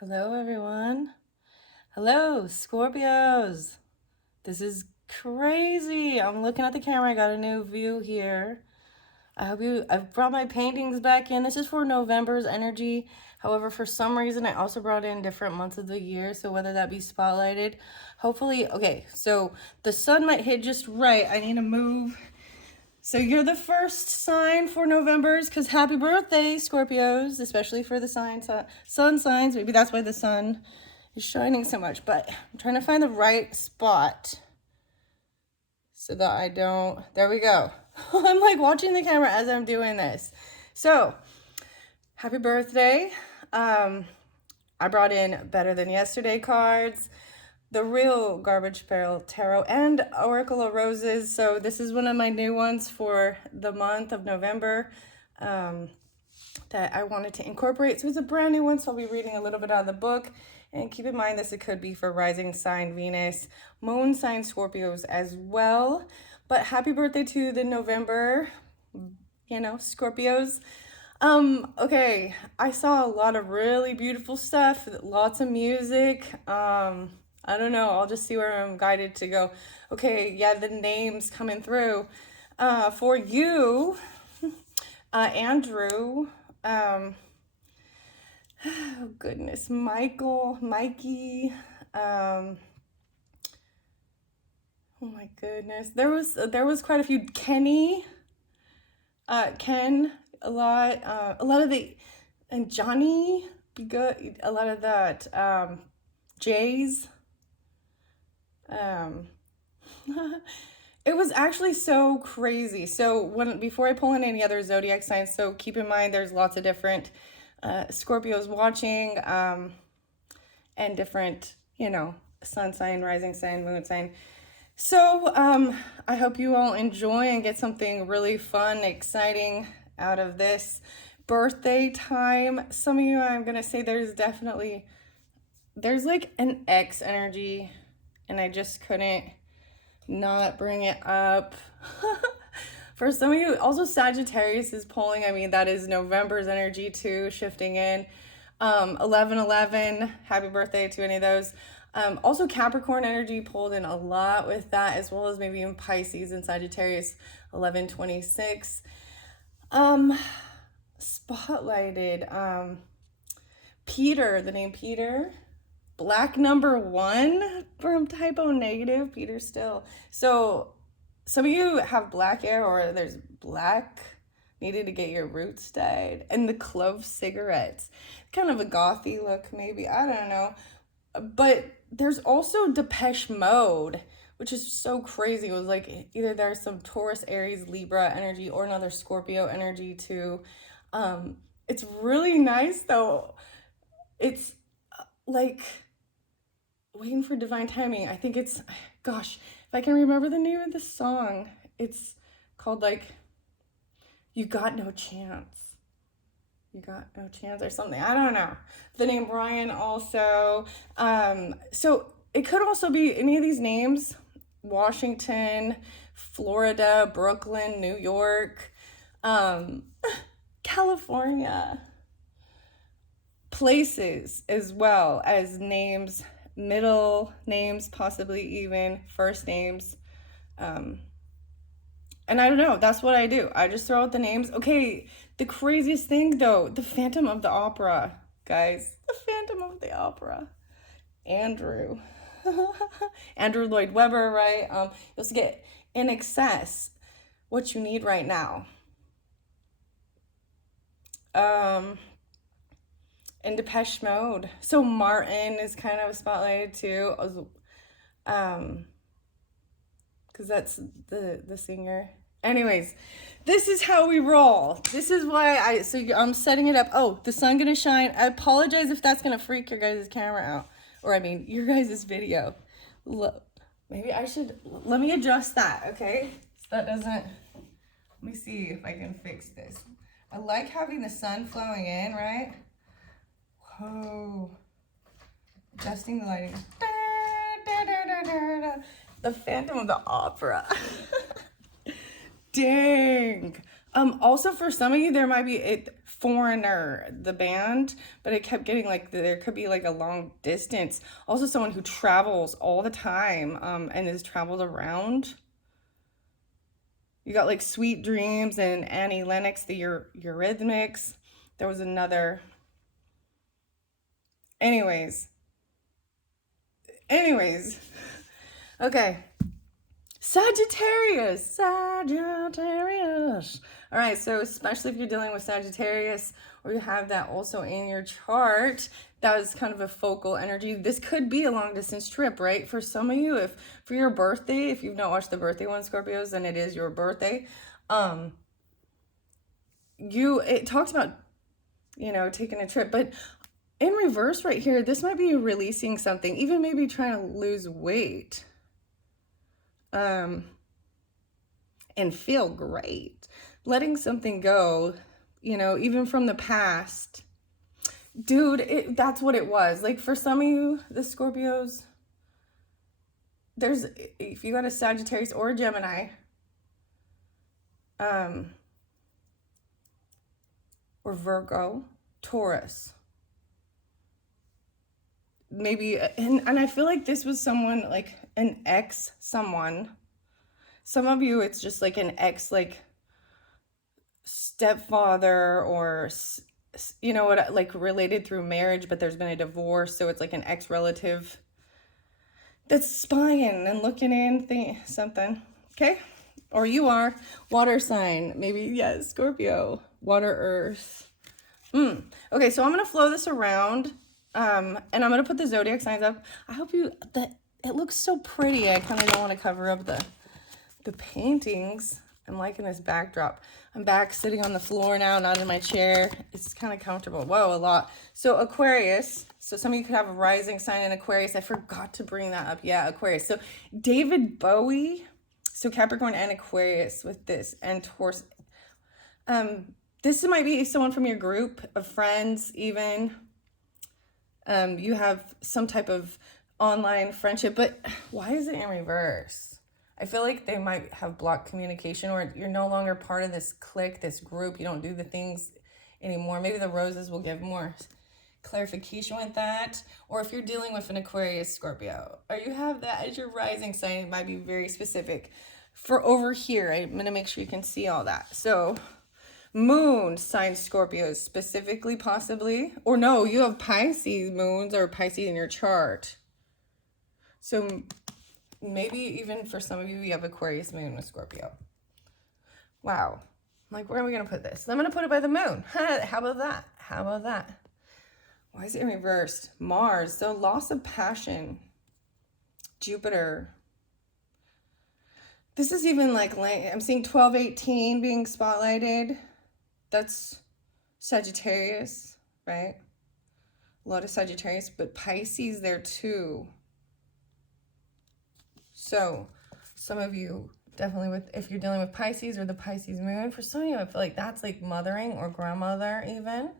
Hello, everyone. Hello, Scorpios. This is crazy. I'm looking at the camera. I got a new view here. I've brought my paintings back in. This is for November's energy. However, for some reason, I also brought in different months of the year. So whether that be spotlighted, hopefully, okay. So the sun might hit just right. I need to move. So you're the first sign for November's, because happy birthday, Scorpios, especially for the sun signs. Maybe that's why the sun is shining so much, but I'm trying to find the right spot so that I don't, there we go. I'm like watching the camera as I'm doing this. So happy birthday. I brought in Better Than Yesterday cards, the real Garbage Pail Tarot, and Oracle of Roses. So this is one of my new ones for the month of November that I wanted to incorporate. So it's a brand new one, so I'll be reading a little bit out of the book. And keep in mind this, it could be for rising sign Venus, moon sign Scorpios as well. But happy birthday to the November, Scorpios. Okay, I saw a lot of really beautiful stuff, lots of music. I don't know, I'll just see where I'm guided to go. Okay, yeah, the names coming through. For you, Andrew, oh goodness, Michael, Mikey, oh my goodness, there was quite a few. Kenny, Ken, a lot of the, and Johnny, be good, a lot of that, Jay's, it was actually so crazy. So before I pull in any other zodiac signs, so keep in mind there's lots of different Scorpios watching, and different, sun sign, rising sign, moon sign. So I hope you all enjoy and get something really fun, exciting out of this birthday time. Some of you, I'm gonna say there's like an X energy, and I just couldn't not bring it up. For some of you, also Sagittarius is pulling. I mean, that is November's energy too, shifting in. 11/11, happy birthday to any of those. Also Capricorn energy pulled in a lot with that, as well as maybe in Pisces and Sagittarius, 11/26. Spotlighted, Peter, the name Peter, black number 1 from typo negative, Peter still. So some of you have black hair, or there's black, needed to get your roots dyed, and the clove cigarettes, kind of a gothy look maybe, I don't know. But there's also Depeche Mode, which is so crazy. It was like either there's some Taurus, Aries, Libra energy, or another Scorpio energy too. It's really nice though. It's like waiting for divine timing. I think it's, gosh, if I can remember the name of the song, it's called like You Got No Chance. You Got No Chance or something. I don't know. The name Brian also. So it could also be any of these names: Washington, Florida, Brooklyn, New York, California. Places as well as names, middle names, possibly even first names. And I don't know, that's what I do. I just throw out the names. Okay, the craziest thing though, the Phantom of the Opera, guys. The Phantom of the Opera. Andrew. Andrew Lloyd Webber, right? You also get In Excess, What You Need Right Now. In Depeche Mode. So Martin is kind of spotlighted too. Because that's the singer. Anyways, this is how we roll. This is why I'm setting it up. Oh, the sun gonna shine. I apologize if that's gonna freak your guys' camera out. Or I mean, your guys' video. Look, maybe I should, let me adjust that, okay? So that doesn't, let me see if I can fix this. I like having the sun flowing in, right? Whoa. Adjusting the lighting. The Phantom of the Opera. Dang. Also for some of you, there might be Foreigner, the band, but it kept getting like there could be like a long distance. Also, someone who travels all the time, and is traveled around. You got like Sweet Dreams and Annie Lennox, the Eurythmics. There was another. Anyways, anyways, okay. Sagittarius. All right, so especially if you're dealing with Sagittarius or you have that also in your chart, that is kind of a focal energy. This could be a long distance trip, right? For some of you, if for your birthday, if you've not watched the birthday one, Scorpios, then it is your birthday. It talks about, taking a trip, but in reverse right here, this might be releasing something, even maybe trying to lose weight. And feel great. Letting something go, even from the past. Dude, that's what it was. Like for some of you, the Scorpios, if you got a Sagittarius or a Gemini, or Virgo, Taurus, maybe, and I feel like this was someone like an ex someone. Some of you, it's just like an ex, like stepfather, or like related through marriage, but there's been a divorce, so it's like an ex relative that's spying and looking in something. Okay, or you are water sign, maybe. Yes, Scorpio, water, earth. Okay, so I'm gonna flow this around, and I'm gonna put the zodiac signs up. I hope that it looks so pretty. I kind of don't want to cover up the paintings. I'm liking this backdrop. I'm back sitting on the floor now, not in my chair. It's kind of comfortable. Whoa, a lot. So Aquarius. So some of you could have a rising sign in Aquarius. I forgot to bring that up. Yeah, Aquarius. So David Bowie. So Capricorn and Aquarius with this, and Taurus. This might be someone from your group of friends, even. You have some type of online friendship, but why is it in reverse? I feel like they might have blocked communication, or you're no longer part of this clique, this group. You don't do the things anymore. Maybe the roses will give more clarification with that. Or if you're dealing with an Aquarius, Scorpio, or you have that as your rising sign, it might be very specific. For over here, I'm going to make sure you can see all that. So moon sign Scorpios specifically, possibly. Or no, you have Pisces moons or Pisces in your chart. So maybe even for some of you, you have Aquarius moon with Scorpio. Wow. Like, where are we going to put this? I'm going to put it by the moon. How about that? How about that? Why is it in reversed? Mars. So loss of passion. Jupiter. This is even like, I'm seeing 1218 being spotlighted. That's Sagittarius, right? A lot of Sagittarius, but Pisces there too. So some of you definitely if you're dealing with Pisces or the Pisces moon, for some of you, I feel like that's like mothering or grandmother even.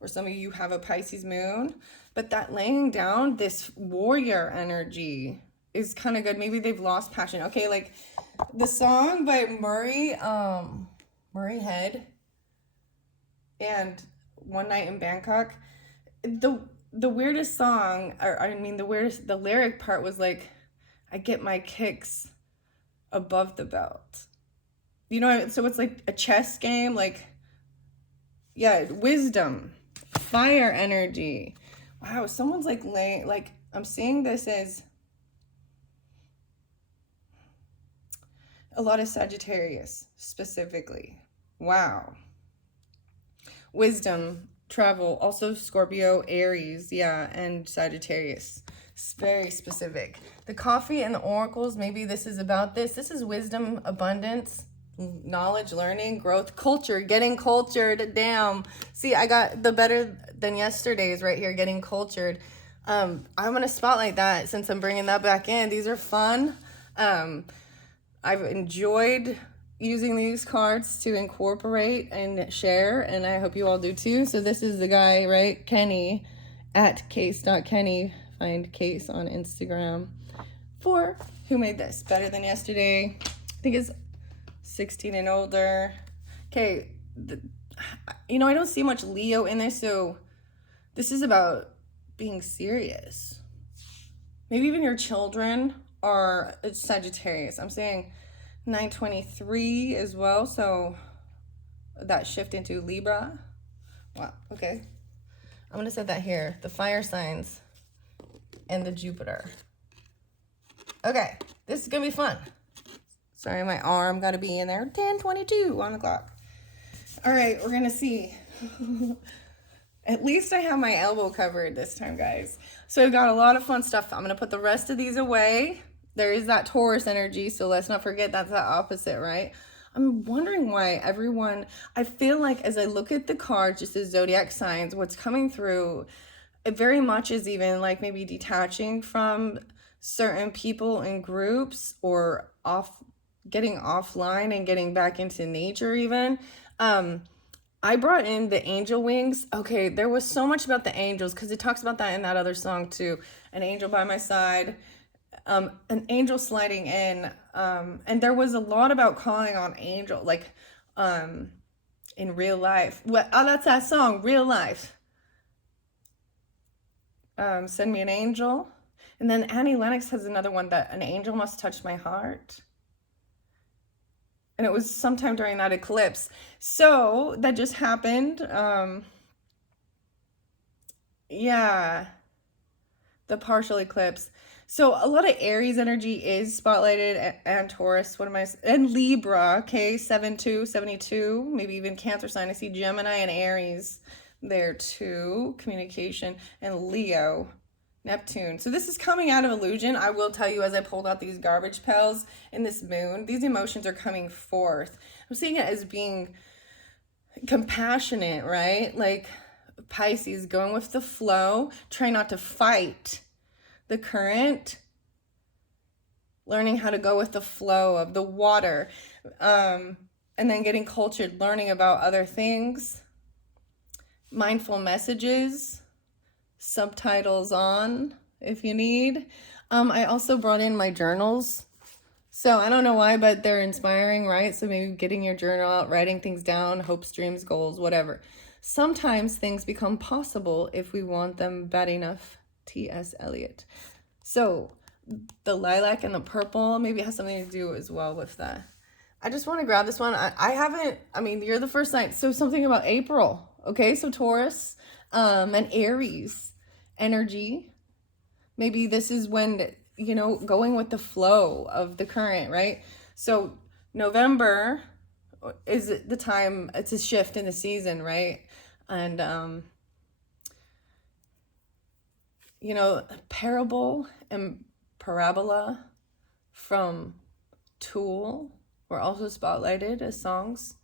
Or some of you have a Pisces moon, but that laying down this warrior energy is kind of good. Maybe they've lost passion. Okay, like the song by Murray Head and One Night in Bangkok, the weirdest song, the lyric part was like, I get my kicks above the belt. So it's like a chess game, like, yeah, wisdom, fire energy. Wow, someone's like I'm seeing this as a lot of Sagittarius specifically. Wow. Wisdom, travel, also Scorpio, Aries, yeah, and Sagittarius. It's very specific. The coffee and the oracles, maybe this is about this. This is wisdom, abundance, knowledge, learning, growth, culture, getting cultured. Damn. See, I got the better than yesterday's right here, getting cultured. I'm going to spotlight that since I'm bringing that back in. These are fun. I've enjoyed using these cards to incorporate and share, and I hope you all do too. So this is the guy, right? Kenny at case.kenny. Find Case on Instagram for who made this better than yesterday. I think it's 16 and older. Okay, you know, I don't see much Leo in there, so this is about being serious. Maybe even your children are Sagittarius. I'm saying 923 as well, so that shift into Libra. Wow, okay. I'm going to set that here. The fire signs and the Jupiter. Okay, this is going to be fun. Sorry, my arm got to be in there. 10:22 on the clock. All right, we're going to see. At least I have my elbow covered this time, guys. So I've got a lot of fun stuff. I'm going to put the rest of these away. There is that Taurus energy, so let's not forget that's the opposite, right? I'm wondering why everyone, I feel like as I look at the cards, just as zodiac signs, what's coming through, it very much is even like maybe detaching from certain people and groups, or getting offline and getting back into nature even. I brought in the angel wings. Okay, there was so much about the angels, because it talks about that in that other song too. An angel by my side, an angel sliding in, and there was a lot about calling on angel, like in real life. That's that song, Real Life. Send me an angel. And then Annie Lennox has another one, that an angel must touch my heart. And it was sometime during that eclipse. So that just happened. Yeah, the partial eclipse. So a lot of Aries energy is spotlighted, and Taurus, and Libra, okay, 72, maybe even Cancer sign. I see Gemini and Aries there too, communication, and Leo, Neptune. So this is coming out of illusion. I will tell you, as I pulled out these garbage pails in this moon, these emotions are coming forth. I'm seeing it as being compassionate, right? Like Pisces, going with the flow, trying not to fight the current, learning how to go with the flow of the water, and then getting cultured, learning about other things, mindful messages, subtitles on if you need. I also brought in my journals. So I don't know why, but they're inspiring, right? So maybe getting your journal out, writing things down, hopes, dreams, goals, whatever. Sometimes things become possible if we want them bad enough. T.S. Eliot. So the lilac and the purple, maybe it has something to do as well with that. I just want to grab this one. I mean, you're the first sign. So something about April. Okay, so Taurus and Aries energy. Maybe this is when, you know, going with the flow of the current, right? So November is the time, it's a shift in the season, right? And, you know, parable and parabola from Tool were also spotlighted as songs.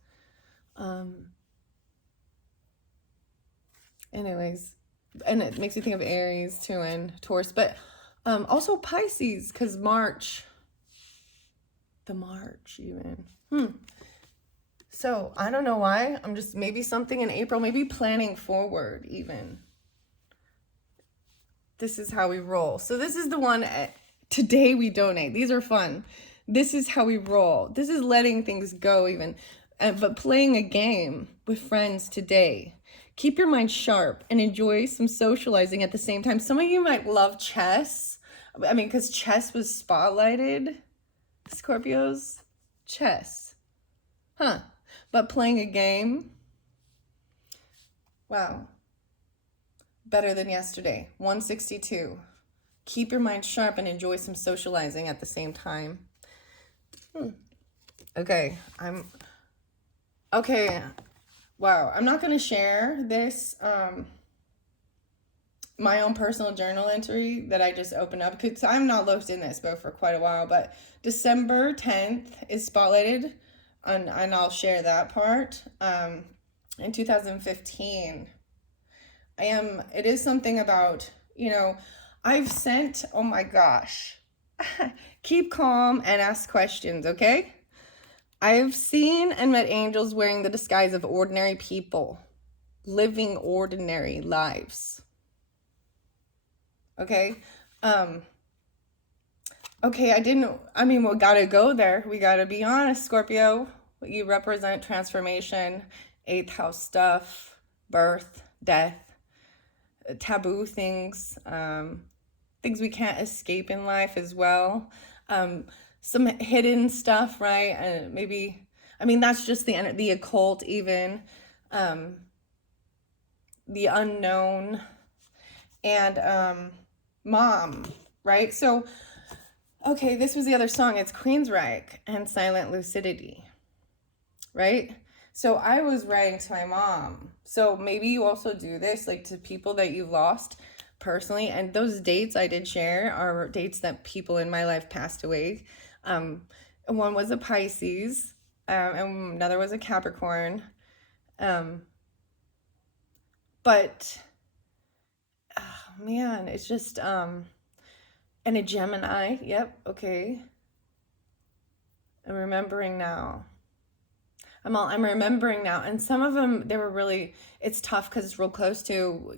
Anyways, and it makes you think of Aries too, and Taurus, but also Pisces, because March even. So I don't know why. I'm just, maybe something in April, maybe planning forward even. This is how we roll. So this is the one, today we donate. These are fun. This is how we roll. This is letting things go even, but playing a game with friends today. Keep your mind sharp and enjoy some socializing at the same time. Some of you might love chess. I mean, because chess was spotlighted. Scorpios, chess. But playing a game, wow. Better than yesterday. 162. Keep your mind sharp and enjoy some socializing at the same time. Okay, wow, I'm not going to share this, my own personal journal entry that I just opened up, because I'm not looked in this book for quite a while, but December 10th is spotlighted, and I'll share that part. In 2015, it is something about, you know, I've sent, oh my gosh, keep calm and ask questions, okay? I've seen and met angels wearing the disguise of ordinary people, living ordinary lives. Okay? Okay, we gotta go there. We gotta be honest, Scorpio. You represent transformation eighth house stuff, birth, death, taboo things, things we can't escape in life as well. Some hidden stuff, right? Maybe, I mean, that's just the occult, even, the unknown, and mom, right? So, okay, this was the other song. It's Queensryche and Silent Lucidity, right? So I was writing to my mom. So maybe you also do this, like to people that you lost personally. And those dates I did share are dates that people in my life passed away. One was a Pisces, and another was a Capricorn. But oh man, it's just and a Gemini. Yep, okay. I'm remembering now. I'm remembering now, and some of them, they were really, it's tough because it's real close to,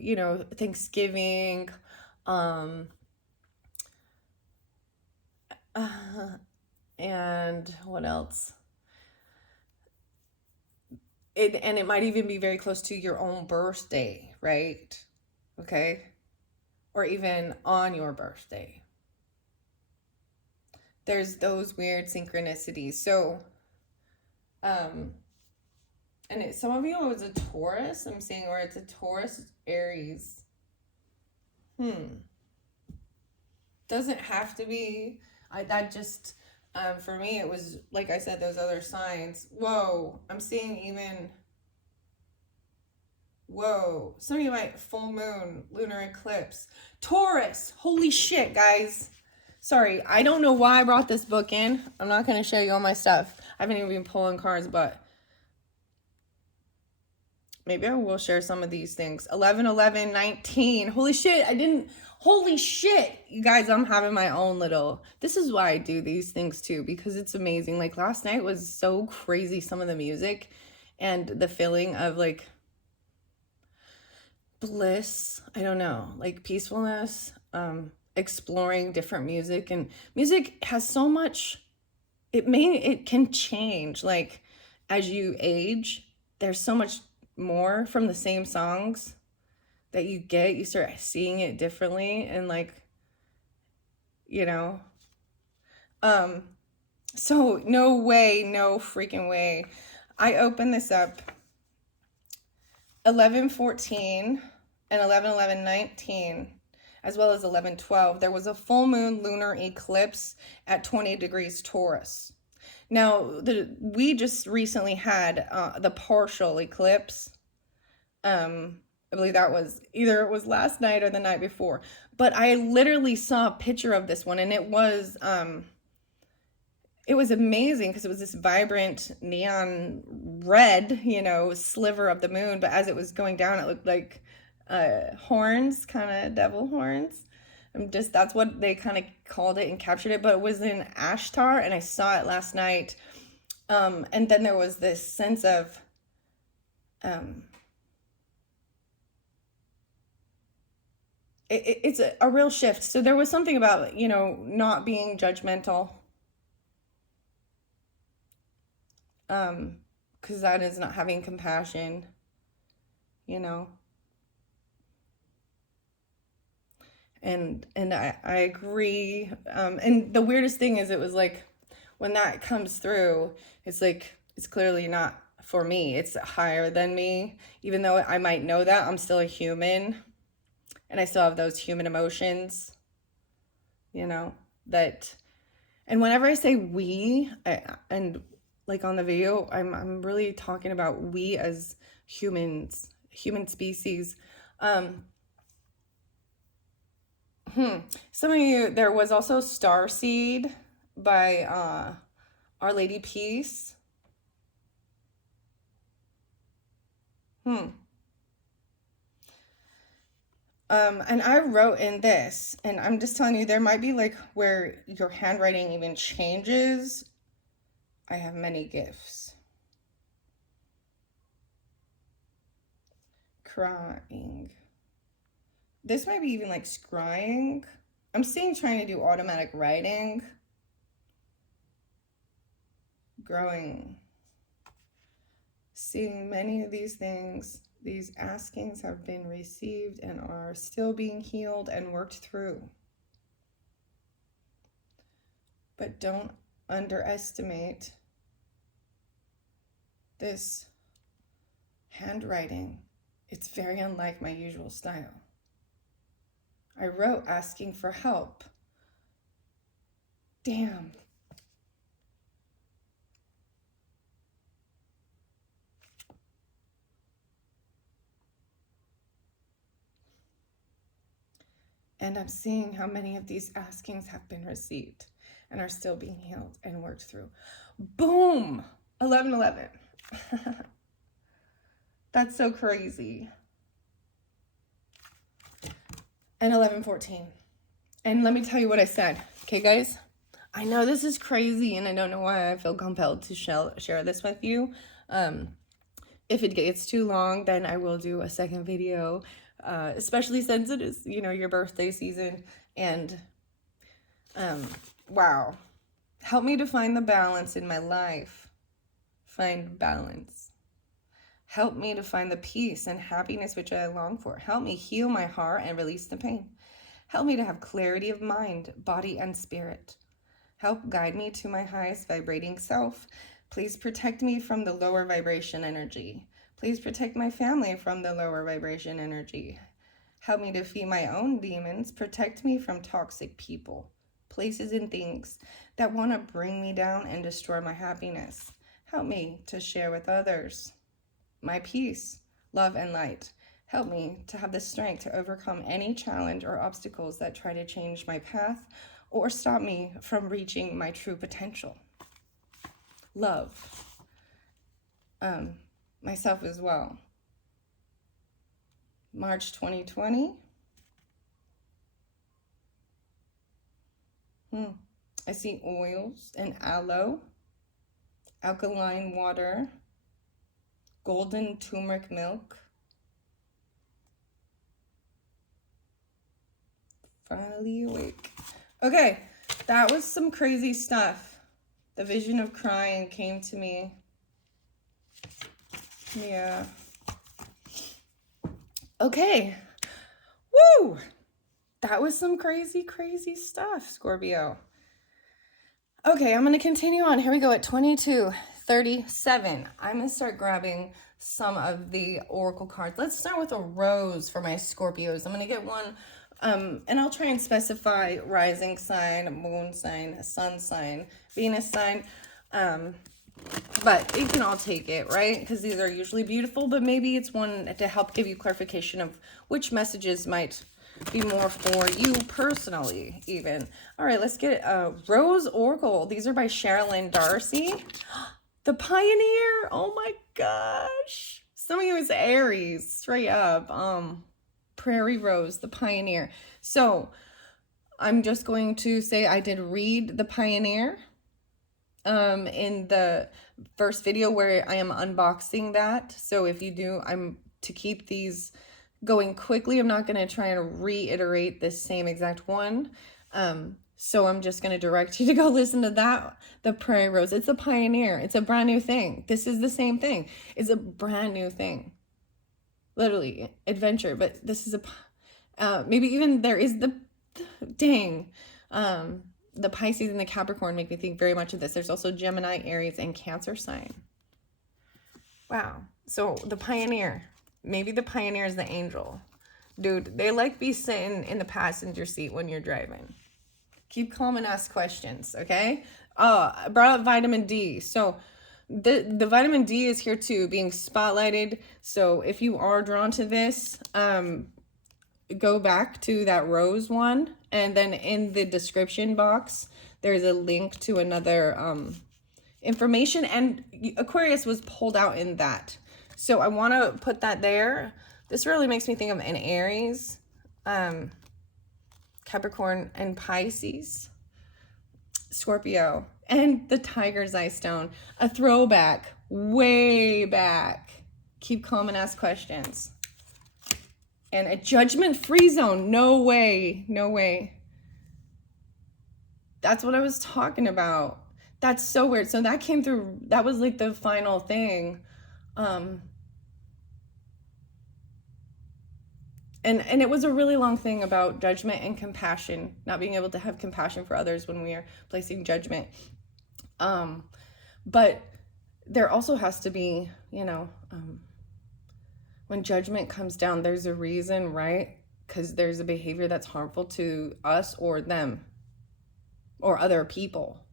Thanksgiving, um and what else, it might even be very close to your own birthday, right? Okay, or even on your birthday. There's those weird synchronicities. So and some of you, it was a Taurus, I'm seeing, or it's a Taurus Aries. Doesn't have to be. That just, for me, it was, like I said, those other signs. Whoa, I'm seeing even, whoa, some of you might, full moon, lunar eclipse. Taurus, holy shit, guys. Sorry, I don't know why I brought this book in. I'm not going to show you all my stuff. I haven't even been pulling cards, but maybe I will share some of these things. 11, 11, 19. Holy shit, holy shit. You guys, I'm having my own little, this is why I do these things too, because it's amazing. Like last night was so crazy, some of the music and the feeling of like bliss. I don't know, like peacefulness, exploring different music. And music has so much, it can change. Like as you age, there's so much more from the same songs that you start seeing it differently, and like, so no way, no freaking way. I opened this up 11:14 and 11:11:19, as well as 11:12. There was a full moon lunar eclipse at 20 degrees Taurus. Now, we just recently had the partial eclipse. I believe that was either it was last night or the night before. But I literally saw a picture of this one, and it was amazing because it was this vibrant neon red, sliver of the moon. But as it was going down, it looked like horns, kind of devil horns. That's what they kind of called it and captured it. But it was in Ashtar, and I saw it last night. And then there was this sense of it's a real shift. So there was something about, not being judgmental. Because that is not having compassion, and I agree. And the weirdest thing is, it was like when that comes through, it's like it's clearly not for me. It's higher than me. Even though I might know that, I'm still a human, and I still have those human emotions, that. And whenever I say we, and like on the video, I'm really talking about we as humans, human species. Some of you, there was also Starseed by Our Lady Peace. And I wrote in this, and I'm just telling you, there might be like where your handwriting even changes. I have many gifts. Crying. This might be even like scrying. I'm seeing trying to do automatic writing. Growing. seeing many of these things, these askings have been received and are still being healed and worked through. But don't underestimate this handwriting. It's very unlike my usual style. I wrote asking for help. Damn. And I'm seeing how many of these askings have been received and are still being healed and worked through. Boom! 1111. That's so crazy. And 1114. And let me tell you what I said. Okay, guys? I know this is crazy, and I don't know why I feel compelled to share this with you. If it gets too long, then I will do a second video, especially since it is, you know, your birthday season. And wow, help me to find the balance in my life. Find balance. Help me to find the peace and happiness which I long for. Help me heal my heart and release the pain. Help me to have clarity of mind, body, and spirit. Help guide me to my highest vibrating self. Please protect me from the lower vibration energy. Please protect my family from the lower vibration energy. Help me defeat my own demons. Protect me from toxic people, places, and things that want to bring me down and destroy my happiness. Help me to share with others my peace, love, and light. Help me to have the strength to overcome any challenge or obstacles that try to change my path or stop me from reaching my true potential. Love myself as well. March 2020. I see oils and aloe, alkaline water, golden turmeric milk, finally awake. Okay, that was some crazy stuff. The vision of crying came to me. Yeah. Okay. Woo! That was some crazy, crazy stuff, Scorpio. Okay, I'm going to continue on. Here we go at 22:37. I'm going to start grabbing some of the oracle cards. Let's start with a rose for my Scorpios. I'm going to get one, and I'll try and specify rising sign, moon sign, sun sign, Venus sign. But you can all take it, right? Because these are usually beautiful, but maybe it's one to help give you clarification of which messages might be more for you personally, even. All right, let's get Rose Oracle. These are by Sherilyn Darcy. The Pioneer. Oh my gosh. Some of you is Aries, straight up. Prairie Rose, the Pioneer. So I'm just going to say I did read the Pioneer in the first video where I am unboxing that. So if you do, I'm to keep these going quickly. I'm not going to try and reiterate this same exact one. So I'm just going to direct you to go listen to that, the Prairie Rose. It's a Pioneer. It's a brand new thing. This is the same thing. It's a brand new thing. Literally, adventure. But this is a, maybe even there is the, dang, the Pisces and the Capricorn make me think very much of this. There's also Gemini, Aries, and Cancer sign. Wow. So the Pioneer. Maybe the Pioneer is the angel. Dude, they like be sitting in the passenger seat when you're driving. Keep calm and ask questions, okay? I brought up vitamin D. So the vitamin D is here too, being spotlighted. So if you are drawn to this, go back to that rose one. And then in the description box, there's a link to another information. And Aquarius was pulled out in that. So I want to put that there. This really makes me think of an Aries, Capricorn, and Pisces, Scorpio, and the Tiger's Eye Stone. A throwback, way back. Keep calm and ask questions. And a judgment-free zone. No way. No way. That's what I was talking about. That's so weird. So that came through. That was like the final thing. And it was a really long thing about judgment and compassion, not being able to have compassion for others when we are placing judgment. But there also has to be, when judgment comes down, there's a reason, right? Because there's a behavior that's harmful to us or them or other people.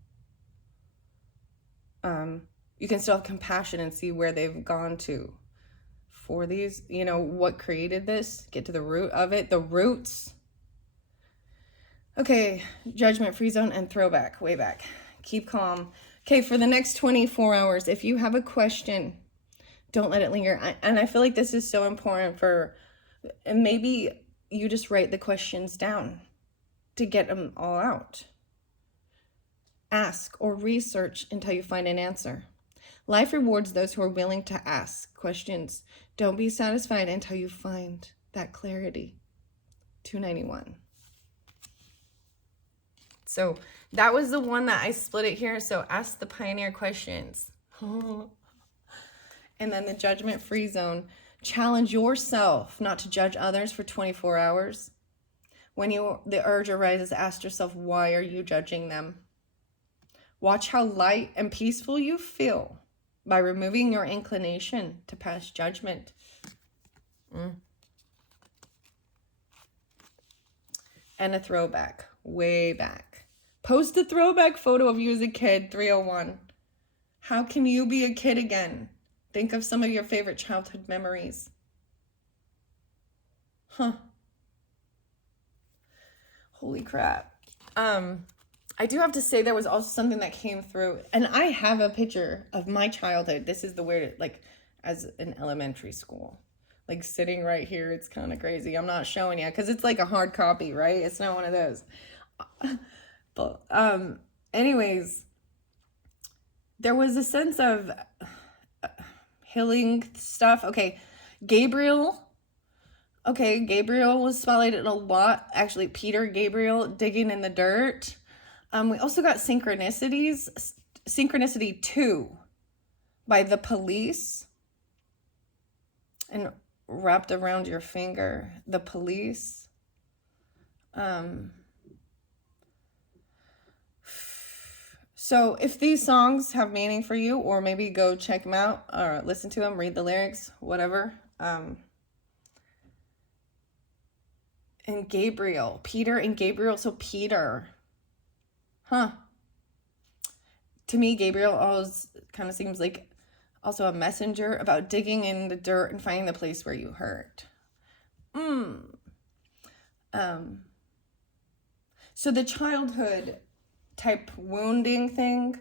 You can still have compassion and see where they've gone to for these, what created this, get to the root of it, the roots. Okay, judgment-free zone and throwback, way back. Keep calm. Okay, for the next 24 hours, if you have a question, don't let it linger. And I feel like this is so important and maybe you just write the questions down to get them all out. Ask or research until you find an answer. Life rewards those who are willing to ask questions. Don't be satisfied until you find that clarity. 291. So that was the one that I split it here. So ask the pioneer questions. And then the judgment-free zone. Challenge yourself not to judge others for 24 hours. When the urge arises, ask yourself, why are you judging them? Watch how light and peaceful you feel by removing your inclination to pass judgment. And a throwback, way back. Post a throwback photo of you as a kid, 301. How can you be a kid again? Think of some of your favorite childhood memories. Holy crap. I do have to say there was also something that came through, and I have a picture of my childhood. This is the weirdest, as in elementary school, sitting right here. It's kind of crazy. I'm not showing you because it's like a hard copy, right? It's not one of those. But anyways, there was a sense of healing stuff. Okay, Gabriel was spotlighted a lot. Actually, Peter Gabriel digging in the dirt. We also got Synchronicity 2 by The Police. And Wrapped Around Your Finger, The Police. So if these songs have meaning for you, or maybe go check them out or listen to them, read the lyrics, whatever. And Gabriel, Peter and Gabriel. So Peter, to me, Gabriel always kind of seems like also a messenger about digging in the dirt and finding the place where you hurt. So the childhood type wounding thing,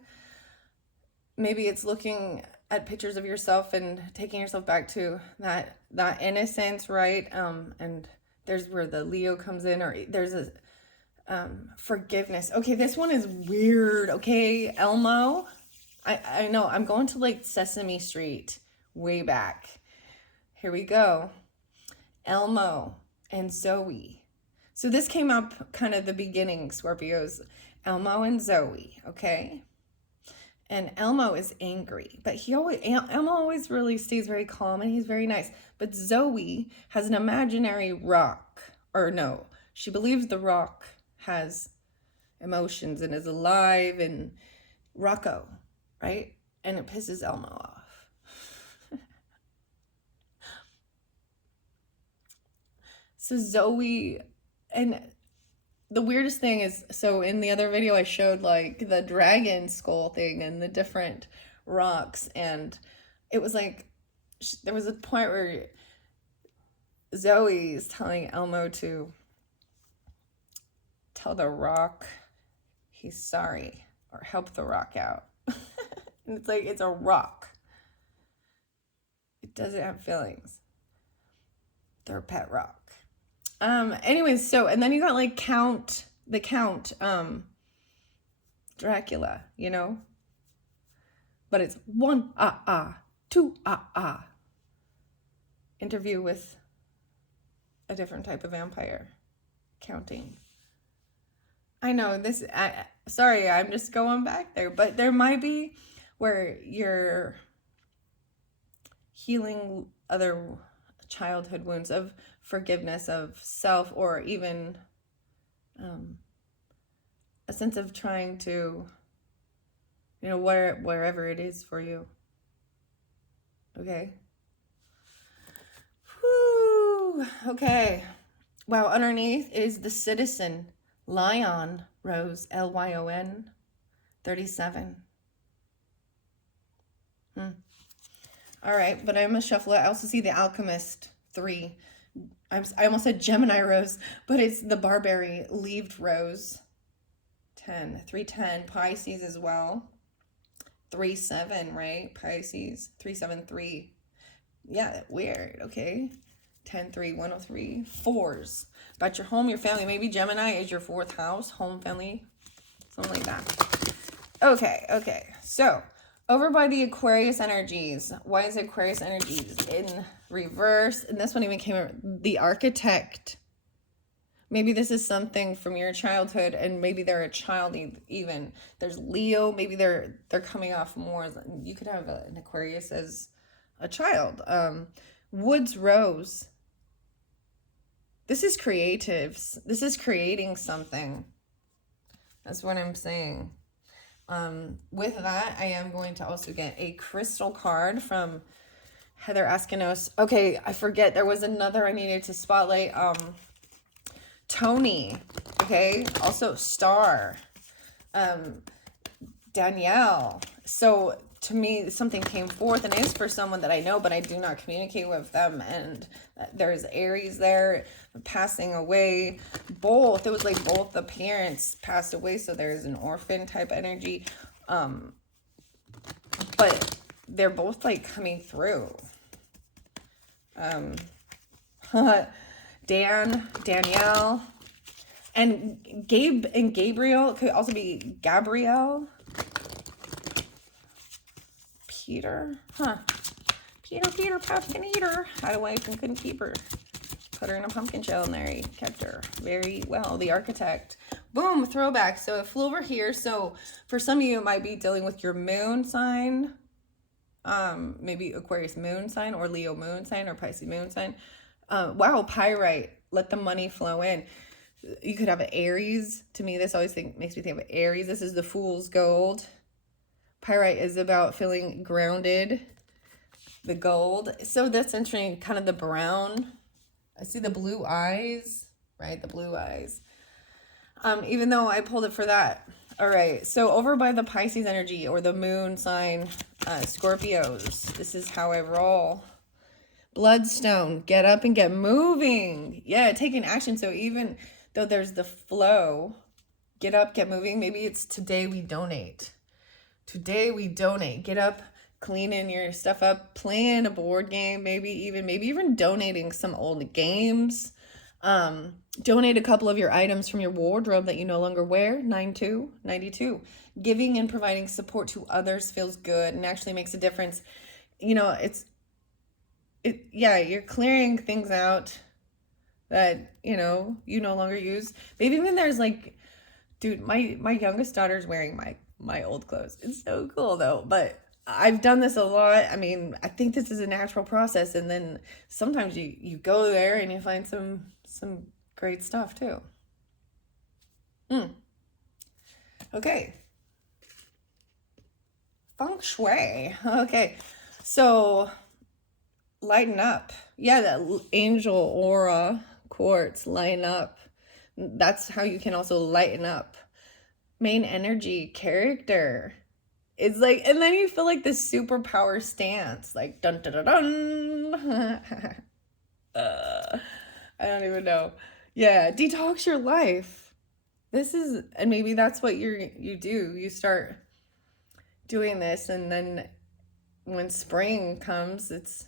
maybe it's looking at pictures of yourself and taking yourself back to that innocence, right? And there's where the Leo comes in, or there's a forgiveness. Okay, this one is weird. Okay, Elmo. I know, I'm going to Sesame Street way back. Here we go. Elmo and Zoe. So this came up kind of the beginning, Scorpios. Elmo and Zoe, okay? And Elmo is angry, but Elmo always really stays very calm and he's very nice. But Zoe has an imaginary rock, or no, she believes the rock has emotions and is alive and Rocco, right? And it pisses Elmo off. So Zoe, and the weirdest thing is, so in the other video I showed the dragon skull thing and the different rocks, and it was there was a point where Zoe is telling Elmo to tell the rock he's sorry or help the rock out. And it's it's a rock. It doesn't have feelings. They're a pet rock. Anyways, so, and then you got Count Dracula, but it's 1 2 interview with a different type of vampire counting. I know this, sorry, I'm just going back there, but there might be where healing other childhood wounds, of forgiveness of self, or even a sense of trying to, wherever it is for you. Okay. Whew. Okay. Wow. Underneath is the Citizen Lion Rose, Lyon 37. All right, but I'm gonna shuffle it. I also see the Alchemist 3. I almost said Gemini Rose, but it's the Barberry Leaved Rose 10. 310, Pisces as well. 3-7, right? Pisces 3-7-3. Yeah, weird. Okay. 10-3, 103. Fours. About your home, your family. Maybe Gemini is your 4th house, home, family, something like that. Okay. So over by the Aquarius energies. Why is Aquarius energies in reverse? And this one even came out, the Architect. Maybe this is something from your childhood, and maybe they're a child even. There's Leo. Maybe they're coming off more. You could have an Aquarius as a child. Woods Rose. This is creatives. This is creating something. That's what I'm saying. With that, I am going to also get a crystal card from Heather Askinos. Okay, I forget. There was another I needed to spotlight. Tony. Okay. Also Star. Danielle. So to me, something came forth, and it is for someone that I know, but I do not communicate with them. And there's Aries there passing away. Both. It was like both the parents passed away. So there's an orphan type energy. But they're both like coming through. Danielle, and Gabe and Gabriel. It could also be Gabrielle. Peter, Peter, pumpkin eater. Had a wife and couldn't keep her. Put her in a pumpkin shell, and there he kept her very well. The Architect. Boom, throwback. So it flew over here. So for some of you, it might be dealing with your moon sign. Maybe Aquarius moon sign, or Leo moon sign, or Pisces moon sign. Wow, Pyrite. Let the money flow in. You could have an Aries. To me, this always makes me think of Aries. This is the Fool's Gold. Pyrite is about feeling grounded. The gold. So that's interesting. Kind of the brown. I see the blue eyes. Right? The blue eyes. Even though I pulled it for that. All right. So over by the Pisces energy, or the moon sign, Scorpios. This is how I roll. Bloodstone. Get up and get moving. Yeah, taking action. So even though there's the flow, get up, get moving. Maybe it's today we donate. Today we donate. Get up, cleaning your stuff up, playing a board game, maybe even donating some old games. Donate a couple of your items from your wardrobe that you no longer wear. 92. Giving and providing support to others feels good and actually makes a difference. You're clearing things out that, you no longer use. Maybe even there's like, dude, my youngest daughter's wearing my old clothes. It's so cool though. But I've done this a lot. I mean, I think this is a natural process. And then sometimes you go there and you find some great stuff too. Okay. Feng Shui. Okay. So lighten up. Yeah, that angel aura quartz, lighten up. That's how you can also lighten up. Main energy, character. It's like, and then you feel like this superpower stance, like dun dun dun dun. I don't even know. Yeah, detox your life. And maybe that's what you do. You start doing this, and then when spring comes, it's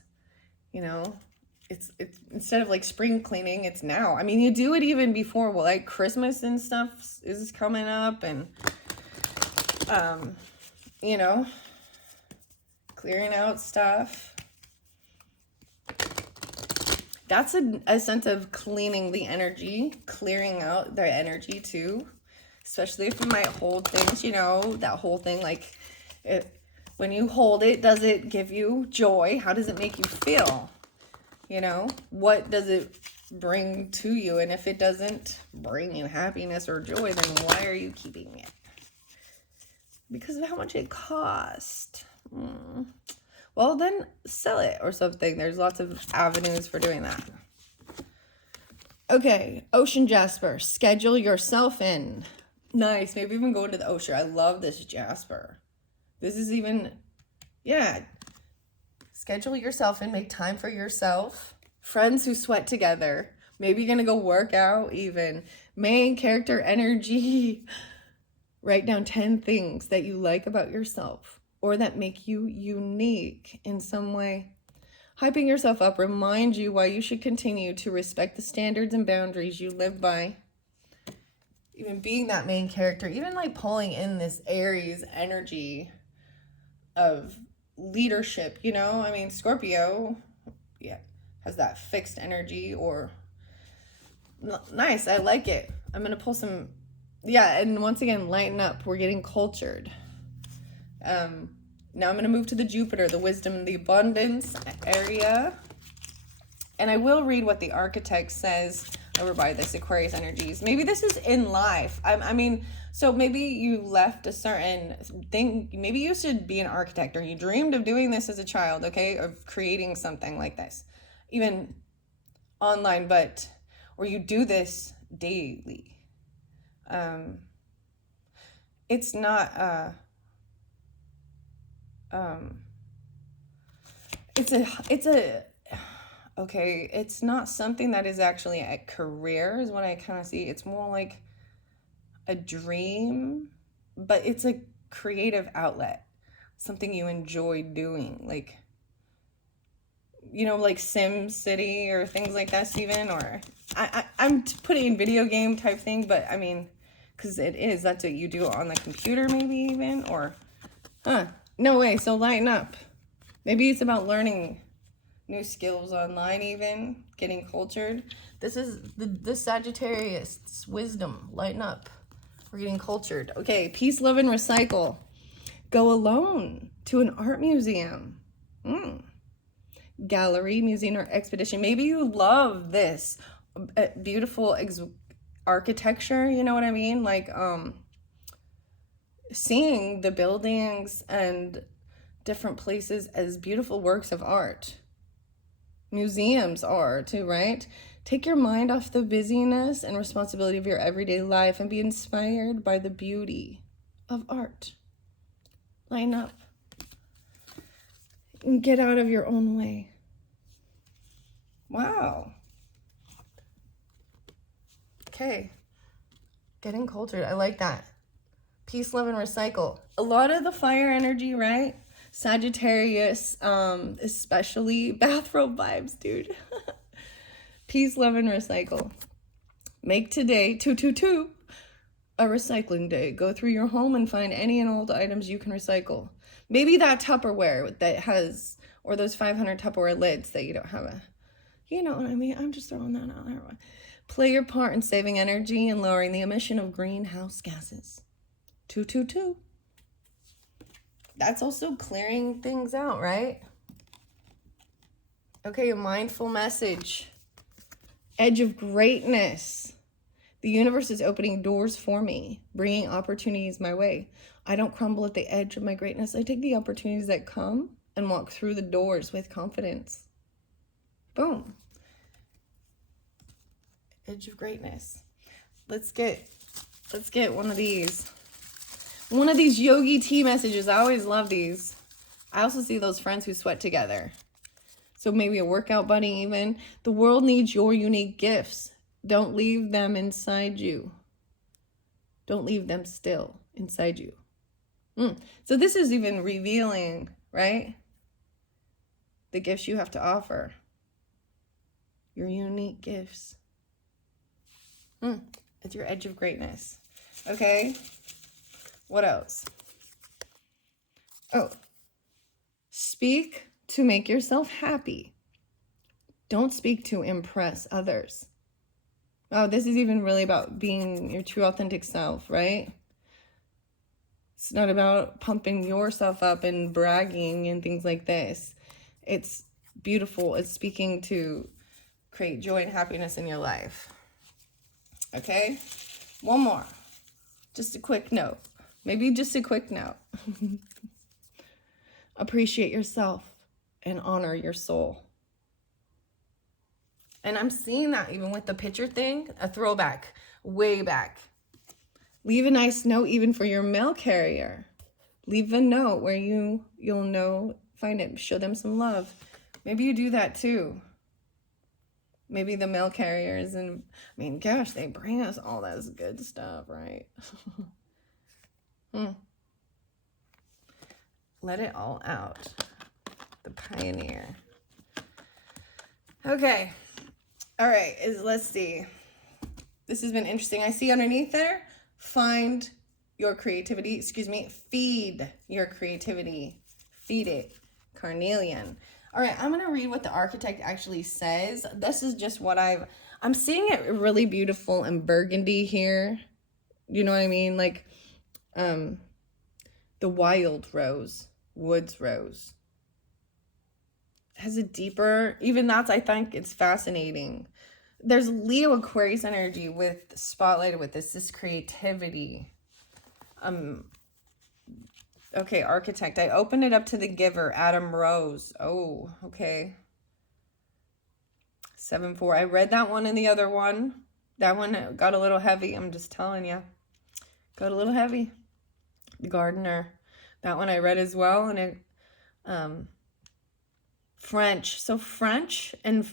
instead of like spring cleaning, it's now. I mean, you do it even before, like Christmas and stuff is coming up, and clearing out stuff. That's a sense of cleaning the energy, clearing out the energy too, especially if you might hold things, that whole thing, like When you hold it, does it give you joy? How does it make you feel? You know, what does it bring to you? And if it doesn't bring you happiness or joy, then why are you keeping it? Because of how much it cost. Well, then sell it or something. There's lots of avenues for doing that. Okay, ocean jasper. Schedule yourself in. Nice. Maybe even go into the ocean. I love this jasper. This is even, yeah. Schedule yourself in. Make time for yourself. Friends who sweat together. Maybe you're going to go work out even. Main character energy. Write down 10 things that you like about yourself or that make you unique in some way. Hyping yourself up, remind you why you should continue to respect the standards and boundaries you live by. Even being that main character, even like pulling in this Aries energy of leadership, you know? I mean, Scorpio, yeah, has that fixed energy or nice. I like it. I'm going to pull some, yeah. And once again, lighten up. We're getting cultured. Now I'm going to move to the Jupiter, the wisdom and the abundance area. And I will read what the architect says over by this Aquarius energies. Maybe this is in life. I mean, so maybe you left a certain thing. Maybe you should be an architect or you dreamed of doing this as a child, okay? Of creating something like this, even online, but, or you do this daily. It's not, okay, it's not something that is actually a career is what I kind of see. It's more like a dream, but it's a creative outlet, something you enjoy doing, like, you know, like Sim City or things like that, Steven, or I'm putting in video game type thing, but I mean, because that's what you do on the computer maybe even, or, no way, so lighten up. Maybe it's about learning new skills online even, getting cultured. This is the Sagittarius wisdom, lighten up. We're getting cultured. Okay, peace, love, and recycle. Go alone to an art museum. Gallery, museum, or expedition. Maybe you love this beautiful architecture, you know what I mean? Like seeing the buildings and different places as beautiful works of art. Museums are too, right? Take your mind off the busyness and responsibility of your everyday life and be inspired by the beauty of art. Line up. And get out of your own way. Wow. Okay. Getting cultured. I like that. Peace, love, and recycle. A lot of the fire energy, right? Sagittarius, especially bathrobe vibes, dude. Peace, love, and recycle. Make today, 222, a recycling day. Go through your home and find any and all the items you can recycle. Maybe that Tupperware that has, or those 500 Tupperware lids that you don't have you know what I mean? I'm just throwing that out there. Play your part in saving energy and lowering the emission of greenhouse gases. 222. That's also clearing things out, right? Okay, a mindful message. Edge of greatness. The universe is opening doors for me, bringing opportunities my way. I don't crumble at the edge of my greatness. I take the opportunities that come and walk through the doors with confidence. Boom. Edge of greatness. Let's get one of these. One of these yogi tea messages. I always love these. I also see those friends who sweat together. So maybe a workout buddy even. The world needs your unique gifts. Don't leave them inside you. Don't leave them still inside you. So this is even revealing, right? The gifts you have to offer. Your unique gifts. It's your edge of greatness. Okay. What else? Oh. Speak to make yourself happy. Don't speak to impress others. Oh, this is even really about being your true authentic self, right? It's not about pumping yourself up and bragging and things like this. It's beautiful. It's speaking to create joy and happiness in your life. Okay? One more. Just a quick note. Maybe just a quick note. Appreciate yourself and honor your soul. And I'm seeing that even with the picture thing, a throwback, way back. Leave a nice note even for your mail carrier. Leave a note where you'll know, find it, show them some love. Maybe you do that too. Maybe the mail carriers, and I mean, gosh, they bring us all this good stuff, right? Let it all out. The pioneer. Okay. All right. Let's see. This has been interesting. I see underneath there, find your creativity. Excuse me. Feed your creativity. Feed it. Carnelian. All right. I'm going to read what the architect actually says. This is just what I'm seeing it really beautiful in burgundy here. You know what I mean? Like, the wild rose, woods rose. Has a deeper, even that's, I think it's fascinating. There's Leo Aquarius energy with spotlighted with this creativity. Okay, architect. I opened it up to the giver, Adam Rose. Oh, okay. 7-4. I read that one and the other one. That one got a little heavy. I'm just telling you. Got a little heavy. The Gardener. That one I read as well. And it, French. So French and,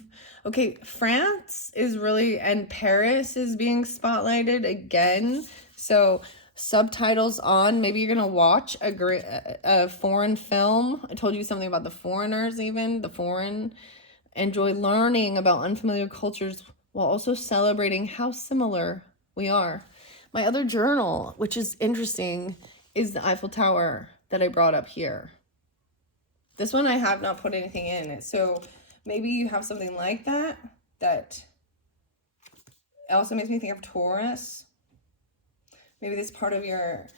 okay, France is really, and Paris is being spotlighted again. So subtitles on. Maybe you're going to watch a foreign film. I told you something about the foreigners even. The foreign. Enjoy learning about unfamiliar cultures while also celebrating how similar we are. My other journal, which is interesting, is the Eiffel Tower that I brought up here. This one I have not put anything in it. So maybe you have something like that. That also makes me think of Taurus. Maybe this part of your...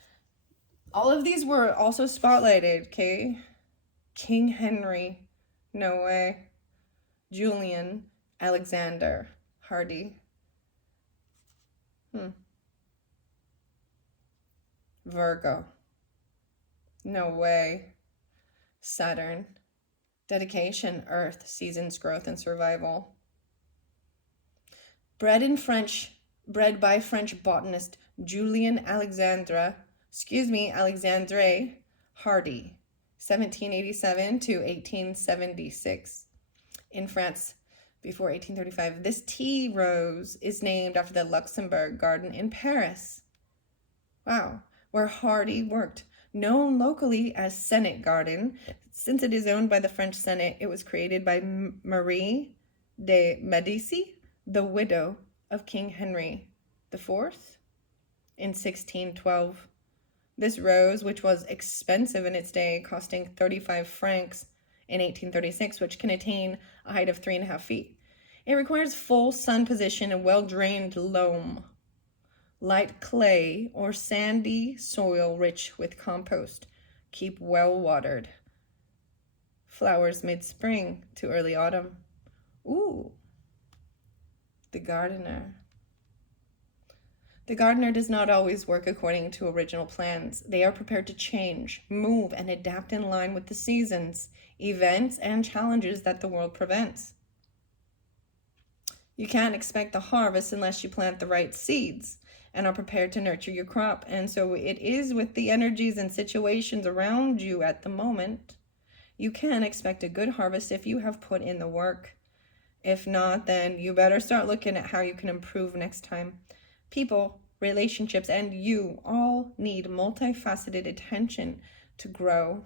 All of these were also spotlighted, okay? King Henry. No way. Julian Alexander Hardy. Virgo. No way. Saturn. Dedication, Earth, seasons, growth, and survival. Bred by French botanist Julian Alexandre Hardy, 1787 to 1876. In France before 1835. This tea rose is named after the Luxembourg Garden in Paris. Wow. Where Hardy worked. Known locally as Senate Garden, since it is owned by the French Senate, it was created by Marie de Medici, the widow of King Henry IV, in 1612. This rose, which was expensive in its day, costing 35 francs in 1836, which can attain a height of 3.5 feet. It requires full sun position and well-drained loam, light clay or sandy soil rich with compost. Keep well watered. Flowers mid-spring to early autumn. Ooh, the gardener. The gardener does not always work according to original plans. They are prepared to change, move, and adapt in line with the seasons, events, and challenges that the world presents. You can't expect a harvest unless you plant the right seeds and are prepared to nurture your crop. And so it is with the energies and situations around you at the moment. You can expect a good harvest if you have put in the work. If not, then you better start looking at how you can improve next time. People, relationships, and you all need multifaceted attention to grow.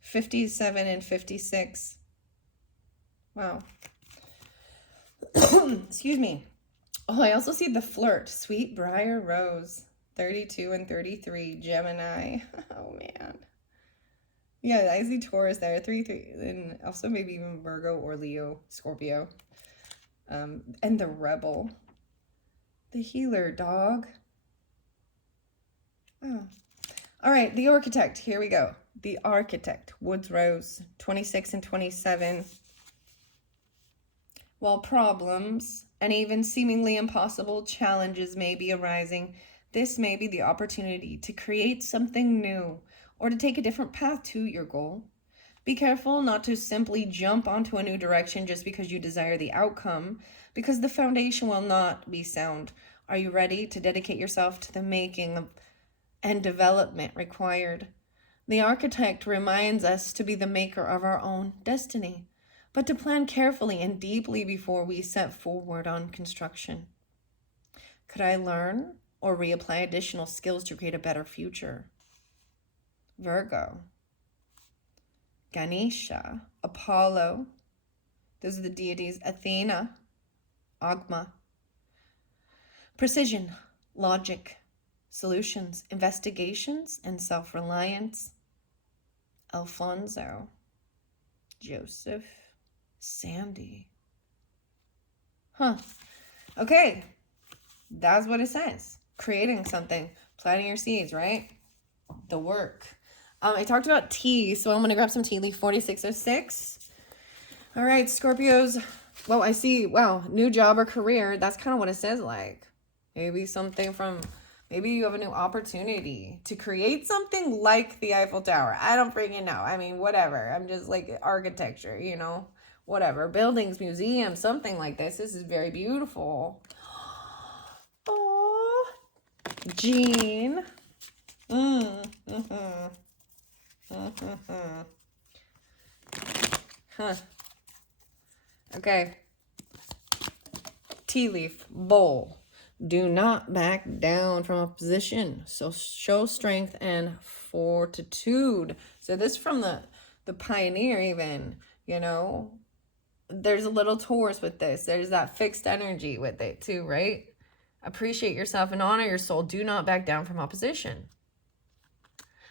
57 and 56. Wow. Excuse me. Oh, I also see the flirt. Sweet Briar Rose. 32 and 33. Gemini. Oh, man. Yeah, I see Taurus there. 3, and also maybe even Virgo or Leo, Scorpio. And the Rebel. The healer, dog. Oh. All right, the architect. Here we go. The architect, Woods Rose, 26 and 27. While problems and even seemingly impossible challenges may be arising, this may be the opportunity to create something new or to take a different path to your goal. Be careful not to simply jump onto a new direction just because you desire the outcome, because the foundation will not be sound. Are you ready to dedicate yourself to the making of and development required? The architect reminds us to be the maker of our own destiny, but to plan carefully and deeply before we set forward on construction. Could I learn or reapply additional skills to create a better future? Virgo, Ganesha, Apollo, those are the deities, Athena, Agma. Precision, logic, solutions, investigations, and self-reliance. Alfonso, Joseph, Sandy. Okay, that's what it says. Creating something, planting your seeds, right? The work. I talked about tea, so I'm going to grab some tea leaf 4606. All right, Scorpios. Well, I see, wow, new job or career. That's kind of what it says like. Maybe something from, maybe you have a new opportunity to create something like the Eiffel Tower. I don't freaking know. I mean, whatever. I'm just like architecture, you know, whatever. Buildings, museums, something like this. This is very beautiful. Oh, Jean. Okay. Tea leaf, bowl. Do not back down from opposition. So show strength and fortitude. So this from the pioneer even, you know. There's a little Taurus with this. There's that fixed energy with it too, right? Appreciate yourself and honor your soul. Do not back down from opposition.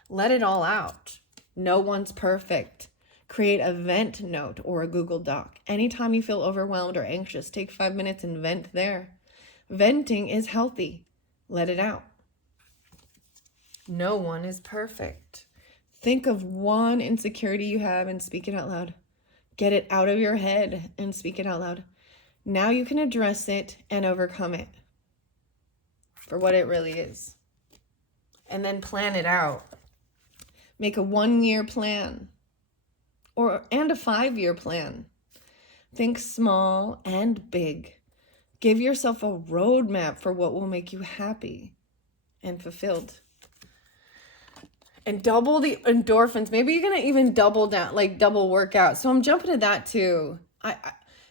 Let it all out. No one's perfect. Create a vent note or a Google Doc. Anytime you feel overwhelmed or anxious, take 5 minutes and vent there. Venting is healthy. Let it out. No one is perfect. Think of one insecurity you have and speak it out loud. Get it out of your head and speak it out loud. Now you can address it and overcome it for what it really is. And then plan it out. Make a 1-year plan and a 5-year plan. Think small and big. Give yourself a roadmap for what will make you happy and fulfilled. And double the endorphins. Maybe you're going to even double down, like double workout. So I'm jumping to that too.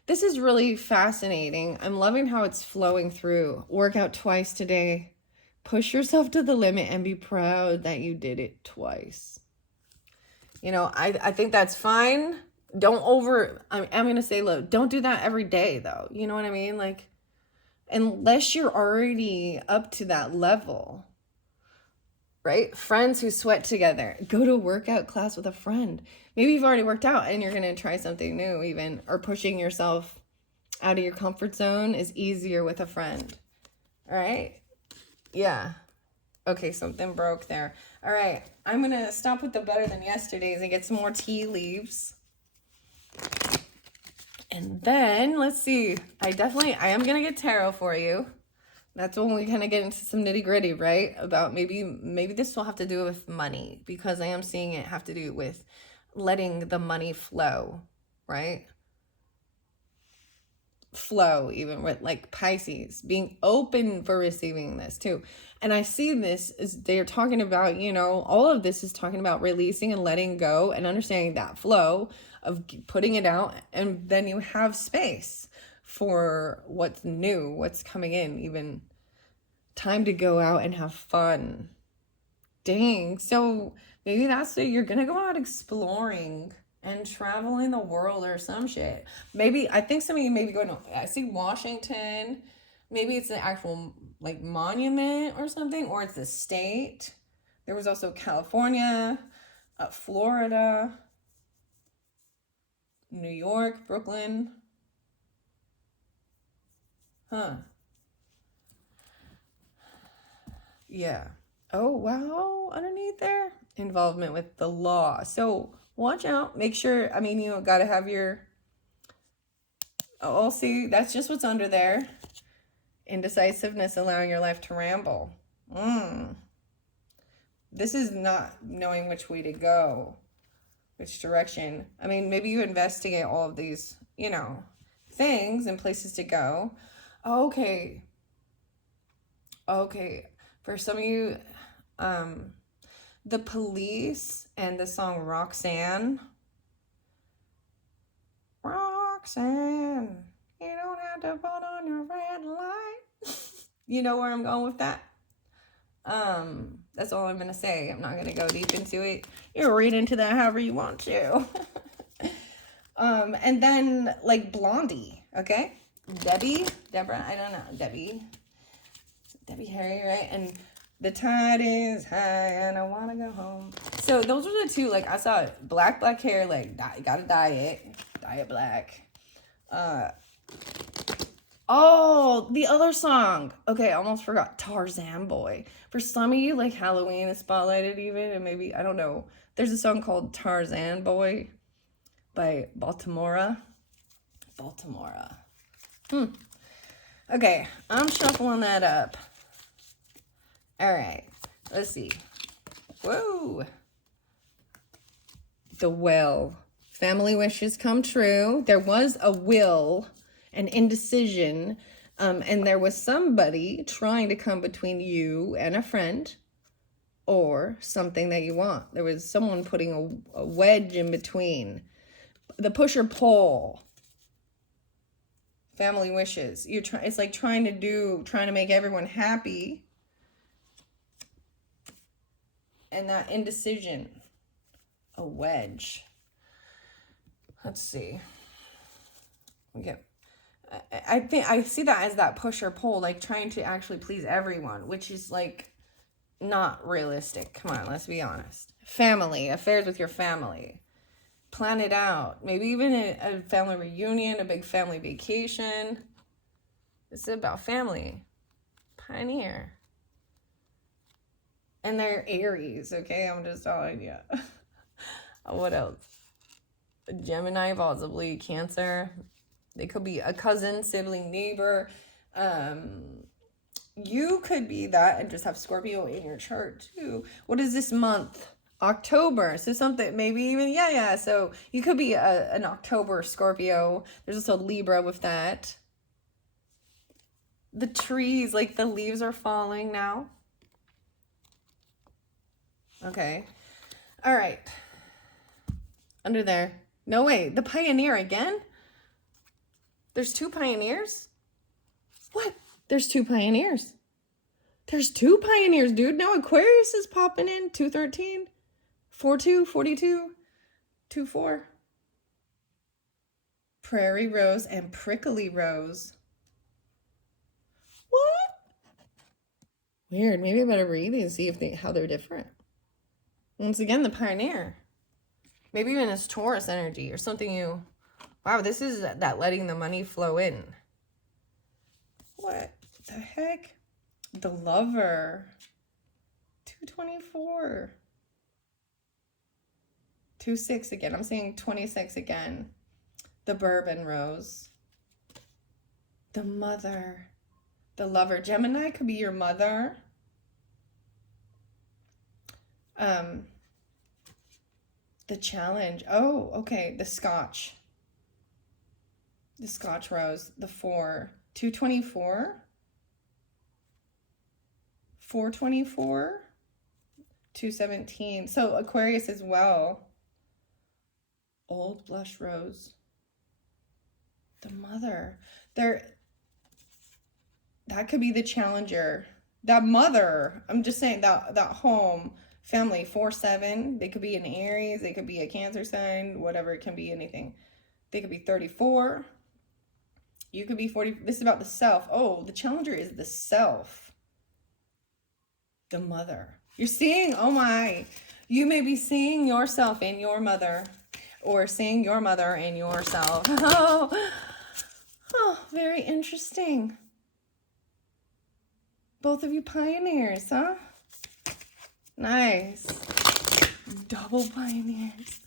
This is really fascinating. I'm loving how it's flowing through. Workout twice today. Push yourself to the limit and be proud that you did it twice. You know, I think that's fine. Don't I'm going to say, look, don't do that every day though. You know what I mean? Like, unless you're already up to that level, right? Friends who sweat together, go to a workout class with a friend. Maybe you've already worked out and you're going to try something new even, or pushing yourself out of your comfort zone is easier with a friend. All right. Yeah. Okay. Something broke there. All right. I'm going to stop with the better than yesterdays and get some more tea leaves. And then let's see. I am going to get tarot for you. That's when we kind of get into some nitty gritty, right? About maybe this will have to do with money, because I am seeing it have to do with letting the money flow, right? Flow, even with like Pisces, being open for receiving this too. And I see this is they're talking about, you know, all of this is talking about releasing and letting go and understanding that flow of putting it out. And then you have space for what's new, what's coming in, even time to go out and have fun. Dang. So maybe that's it. You're going to go out exploring and traveling the world or some shit. Maybe, I think some of you may be going to, I see Washington. Maybe it's an actual like monument or something, or it's the state. There was also California, Florida, New York, Brooklyn. Yeah. Oh, wow. underneath there, involvement with the law. So watch out. Make sure, I mean, you got to have your, oh, see, that's just what's under there. Indecisiveness, allowing your life to ramble. This is not knowing which way to go, which direction. I mean, maybe you investigate all of these, you know, things and places to go. Okay. For some of you, the Police and the song Roxanne. Roxanne, you don't have to put on your red light. You know where I'm going with that? That's all I'm gonna say. I'm not gonna go deep into it. You read into that however you want to. And then like Blondie, okay? Deborah, I don't know, Debbie Harry, right? And the tide is high and I want to go home. So those are the two, like I saw black hair, like gotta diet black. Oh, the other song. Okay, I almost forgot. Tarzan Boy. For some of you, like Halloween is spotlighted even, and maybe, I don't know. There's a song called Tarzan Boy by Baltimora. Okay, I'm shuffling that up. All right, let's see. Whoa. The Well. Family wishes come true. There was a will, an indecision, and there was somebody trying to come between you and a friend or something that you want. There was someone putting a wedge in between. The push or pull. Family wishes. It's like trying to make everyone happy. And that indecision. A wedge. Let's see. Okay. I think I see that as that push or pull, like trying to actually please everyone, which is like not realistic. Come on, let's be honest. Family, affairs with your family. Plan it out. Maybe even a family reunion, a big family vacation. This is about family. Pioneer. And they're Aries, okay? I'm just telling you. What else? Gemini, possibly Cancer. They could be a cousin, sibling, neighbor. You could be that and just have Scorpio in your chart too. What is this month? October. So something, maybe even, yeah. So you could be an October Scorpio. There's also Libra with that. The trees, like the leaves are falling now. Okay. All right. Under there. No way. The Pioneer again? There's two Pioneers? What? There's two Pioneers. There's two Pioneers, dude. Now Aquarius is popping in. 213. 42, 42. 24. Prairie Rose and Prickly Rose. What? Weird. Maybe I better read these and see how they're different. Once again, the Pioneer. Maybe even it's Taurus energy or something wow, this is that letting the money flow in. What the heck? The Lover. 224. 26 again. I'm saying 26 again. The Bourbon Rose. The Mother. The Lover. Gemini could be your mother. The Challenge. Oh, okay. The Scotch. The Scotch Rose. The 4. 224. 424. 217. So Aquarius as well. Old Blush Rose. The Mother. That could be the Challenger. That Mother. I'm just saying that home. Family, 4-7. They could be an Aries. They could be a Cancer sign. Whatever. It can be anything. They could be 34. You could be 40. This is about the self. Oh, the Challenger is the self. The Mother. You're seeing, oh my. You may be seeing yourself in your mother. Or seeing your mother in yourself. Oh, very interesting. Both of you pioneers, huh? Nice. Double pioneers.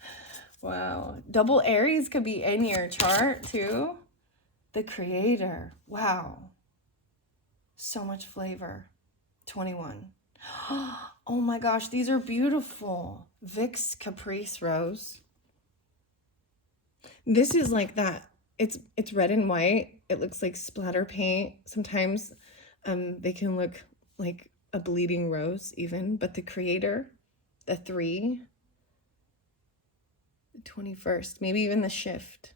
Wow. Double Aries could be in your chart too. The creator. Wow. So much flavor. 21. Oh my gosh, these are beautiful. Vicks Caprice Rose. This is like that. It's red and white. It looks like splatter paint. Sometimes they can look like a bleeding rose even, but the creator, the 3, the 21st, maybe even the shift.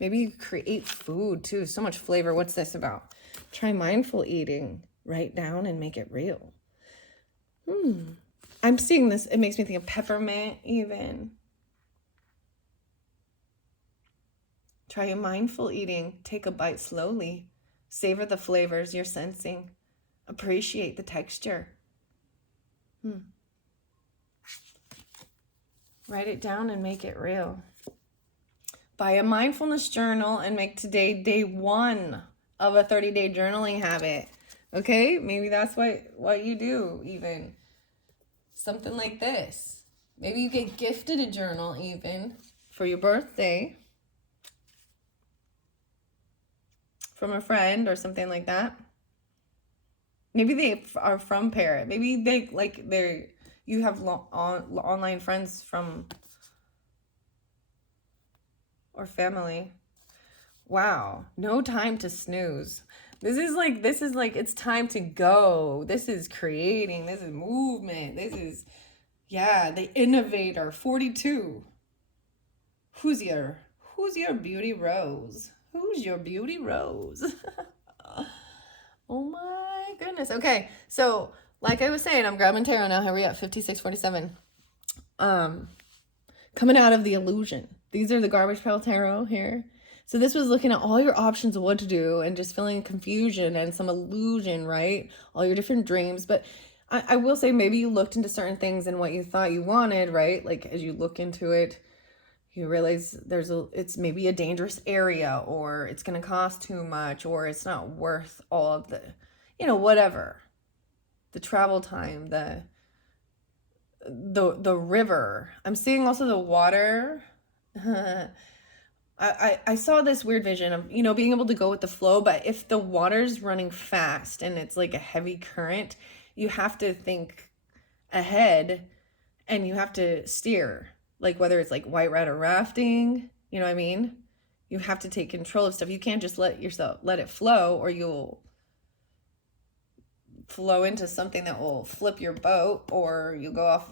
Maybe you create food too. So much flavor. What's this about? Try mindful eating. Write down and make it real. I'm seeing this. It makes me think of peppermint even. Try a mindful eating. Take a bite slowly. Savor the flavors you're sensing. Appreciate the texture. Write it down and make it real. Buy a mindfulness journal and make today day 1 of a 30-day journaling habit. Okay? Maybe that's what you do even. Something like this. Maybe you get gifted a journal even for your birthday from a friend or something like that. Maybe they are from Parrot. Maybe you have online friends from or family. Wow. No time to snooze. This is like it's time to go. This is creating. This is movement. This is, yeah, the innovator. 42. Who's your beauty rose? Who's your beauty rose? Oh my goodness. Okay. So like I was saying, I'm grabbing tarot now. Here we at 5647. Coming out of the illusion. These are the garbage pail tarot here. So this was looking at all your options of what to do and just feeling confusion and some illusion, right? All your different dreams. But I will say maybe you looked into certain things and what you thought you wanted, right? Like as you look into it, you realize it's maybe a dangerous area, or it's going to cost too much, or it's not worth all of the, whatever. The travel time, the river. I'm seeing also the water. I saw this weird vision of, being able to go with the flow, but if the water's running fast and it's like a heavy current, you have to think ahead and you have to steer, like whether it's like white rat or rafting, you know what I mean? You have to take control of stuff. You can't just let it flow, or you'll flow into something that will flip your boat, or you'll go off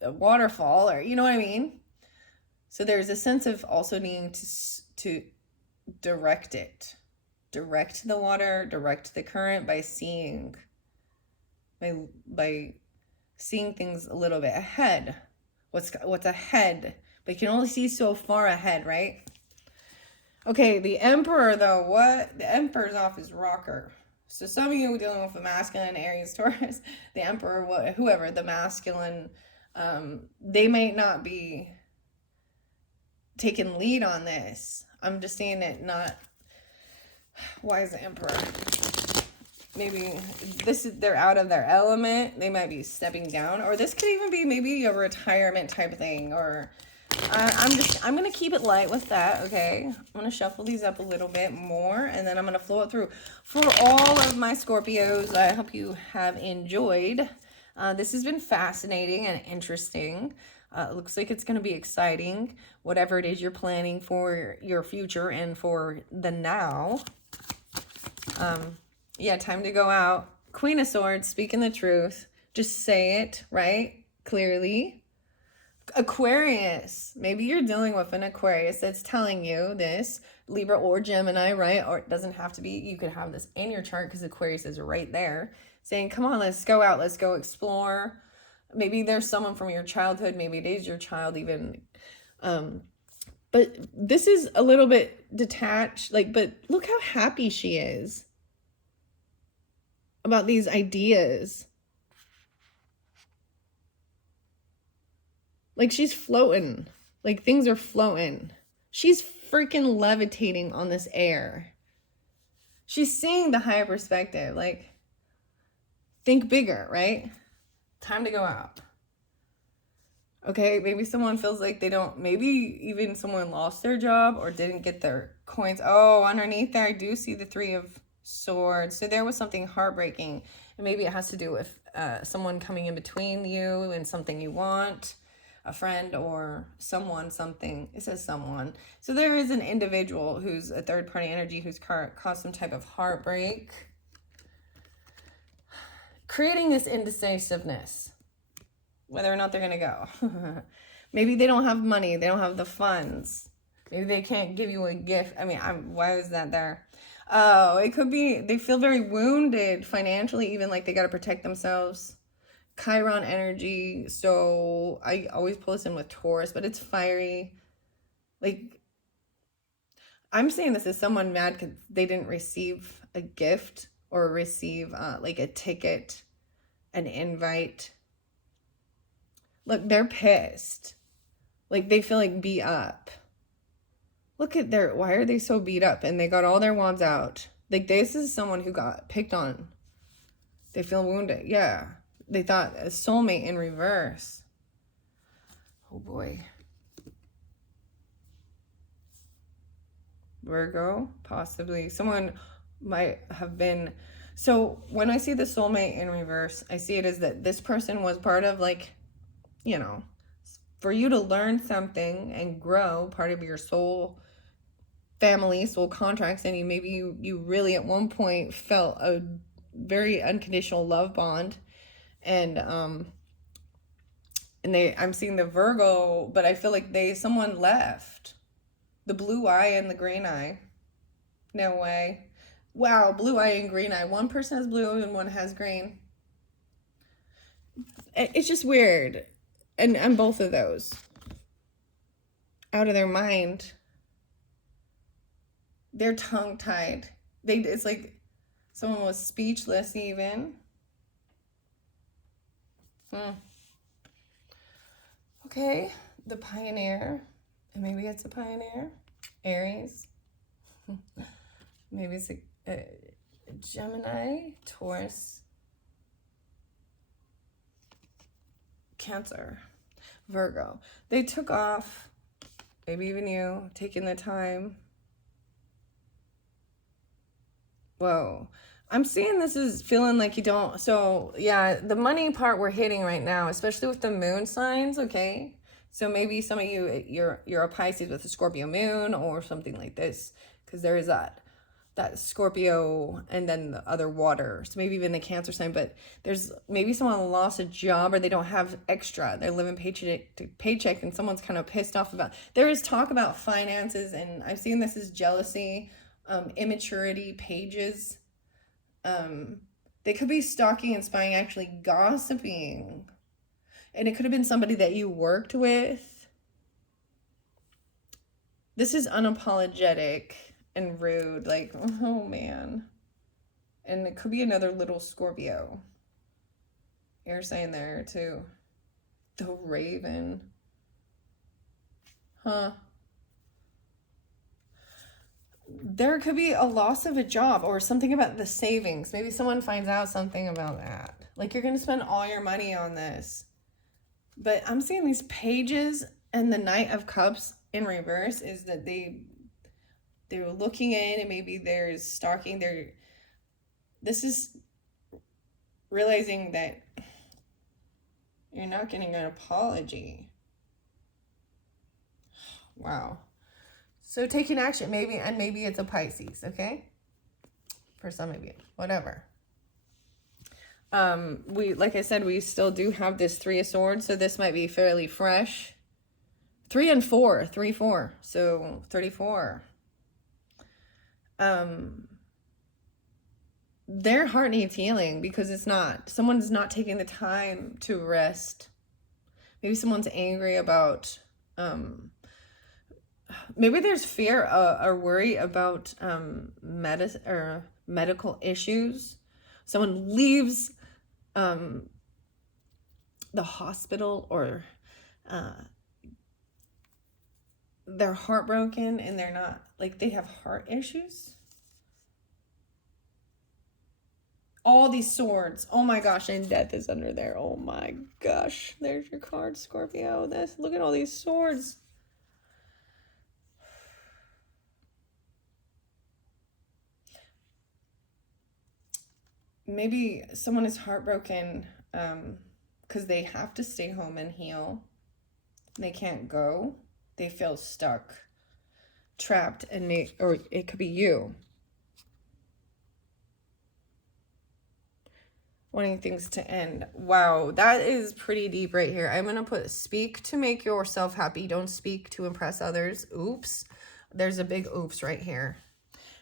a waterfall, or you know what I mean? So there's a sense of also needing to direct it. Direct the water, direct the current by seeing things a little bit ahead. What's ahead? But you can only see so far ahead, right? Okay, the Emperor though, the Emperor's off his rocker. So some of you dealing with the masculine, Aries, Taurus, the Emperor, whoever, the masculine, they might not be taking lead on this. I'm just seeing it not. Why is the Emperor? Maybe they're out of their element. They might be stepping down, or this could even be maybe a retirement type thing, or I'm gonna keep it light with that. Okay, I'm gonna shuffle these up a little bit more, and then I'm gonna flow it through for all of my Scorpios. I hope you have enjoyed. This has been fascinating and interesting. It looks like it's going to be exciting, whatever it is you're planning for your future and for the now. Yeah, time to go out. Queen of Swords, speaking the truth. Just say it, right? Clearly. Aquarius. Maybe you're dealing with an Aquarius that's telling you this. Libra or Gemini, right? Or it doesn't have to be. You could have this in your chart because Aquarius is right there. Saying, come on, let's go out. Let's go explore. Maybe there's someone from your childhood. Maybe it is your child even. But this is a little bit detached. But look how happy she is about these ideas. She's floating. Things are floating. She's freaking levitating on this air. She's seeing the higher perspective. Think bigger, right? time to go out. Okay, maybe someone feels like they don't, maybe even someone lost their job or didn't get their coins. Oh, underneath there, I do see the Three of Swords. So there was something heartbreaking. And maybe it has to do with someone coming in between you and something you want, a friend or someone, something. It says someone. So there is an individual who's a third party energy who's caused some type of heartbreak, creating this indecisiveness, whether or not they're going to go. Maybe they don't have money. They don't have the funds. Maybe they can't give you a gift. I mean, why is that there? Oh, it could be they feel very wounded financially, even like they got to protect themselves. Chiron energy. So I always pull this in with Taurus, but it's fiery. Like, I'm saying this as someone mad because they didn't receive a gift or receive like a ticket, an invite. Look, they're pissed. Like, they feel like beat up. Look at why are they so beat up? And they got all their wands out. Like, this is someone who got picked on. They feel wounded. Yeah. They thought a soulmate in reverse. Oh, boy. Virgo, possibly. Someone might have been... So, when I see the soulmate in reverse, I see it as that this person was part of, like, you know, for you to learn something and grow, part of your soul family, soul contracts, and you really at one point felt a very unconditional love bond, and I'm seeing the Virgo, but I feel like someone left. The blue eye and the green eye. No way. Wow, blue eye and green eye. One person has blue and one has green. It's just weird. And both of those. Out of their mind. They're tongue-tied. It's like someone was speechless even. Okay, the Pioneer. And maybe it's a Pioneer. Aries. Maybe it's a Gemini, Taurus, Cancer, Virgo. They took off, maybe even you, taking the time. Whoa. I'm seeing this is feeling like you don't. So, yeah, the money part we're hitting right now, especially with the moon signs, okay? So maybe some of you're a Pisces with a Scorpio moon or something like this, because there is that Scorpio and then the other water. So maybe even the Cancer sign, but there's maybe someone lost a job or they don't have extra. They're living paycheck to paycheck and someone's kind of pissed off about. There is talk about finances, and I've seen this as jealousy, immaturity, pages. They could be stalking and spying, actually gossiping. And it could have been somebody that you worked with. This is unapologetic and rude. Like, oh man. And it could be another little Scorpio. Air sign there too. The Raven. Huh. There could be a loss of a job or something about the savings. Maybe someone finds out something about that. Like, you're going to spend all your money on this. But I'm seeing these pages, and the Knight of Cups in reverse is that they're looking in, and maybe there's stalking. This is realizing that you're not getting an apology. Wow. So taking action, maybe it's a Pisces, okay? For some of you, whatever. Like I said, we still do have this Three of Swords, so this might be fairly fresh. 3 and 4, 3, 4, so 34. Their heart needs healing because someone's not taking the time to rest. Maybe someone's angry about, maybe there's fear or worry about medicine or medical issues. Someone leaves the hospital or they're heartbroken and they're not, like, they have heart issues. All these swords. Oh my gosh, and death is under there. Oh my gosh. There's your card, Scorpio. Look at all these swords. Maybe someone is heartbroken because they have to stay home and heal. They can't go. They feel stuck, trapped, or it could be you. Wanting things to end. Wow, that is pretty deep right here. I'm going to put speak to make yourself happy. Don't speak to impress others. Oops. There's a big oops right here.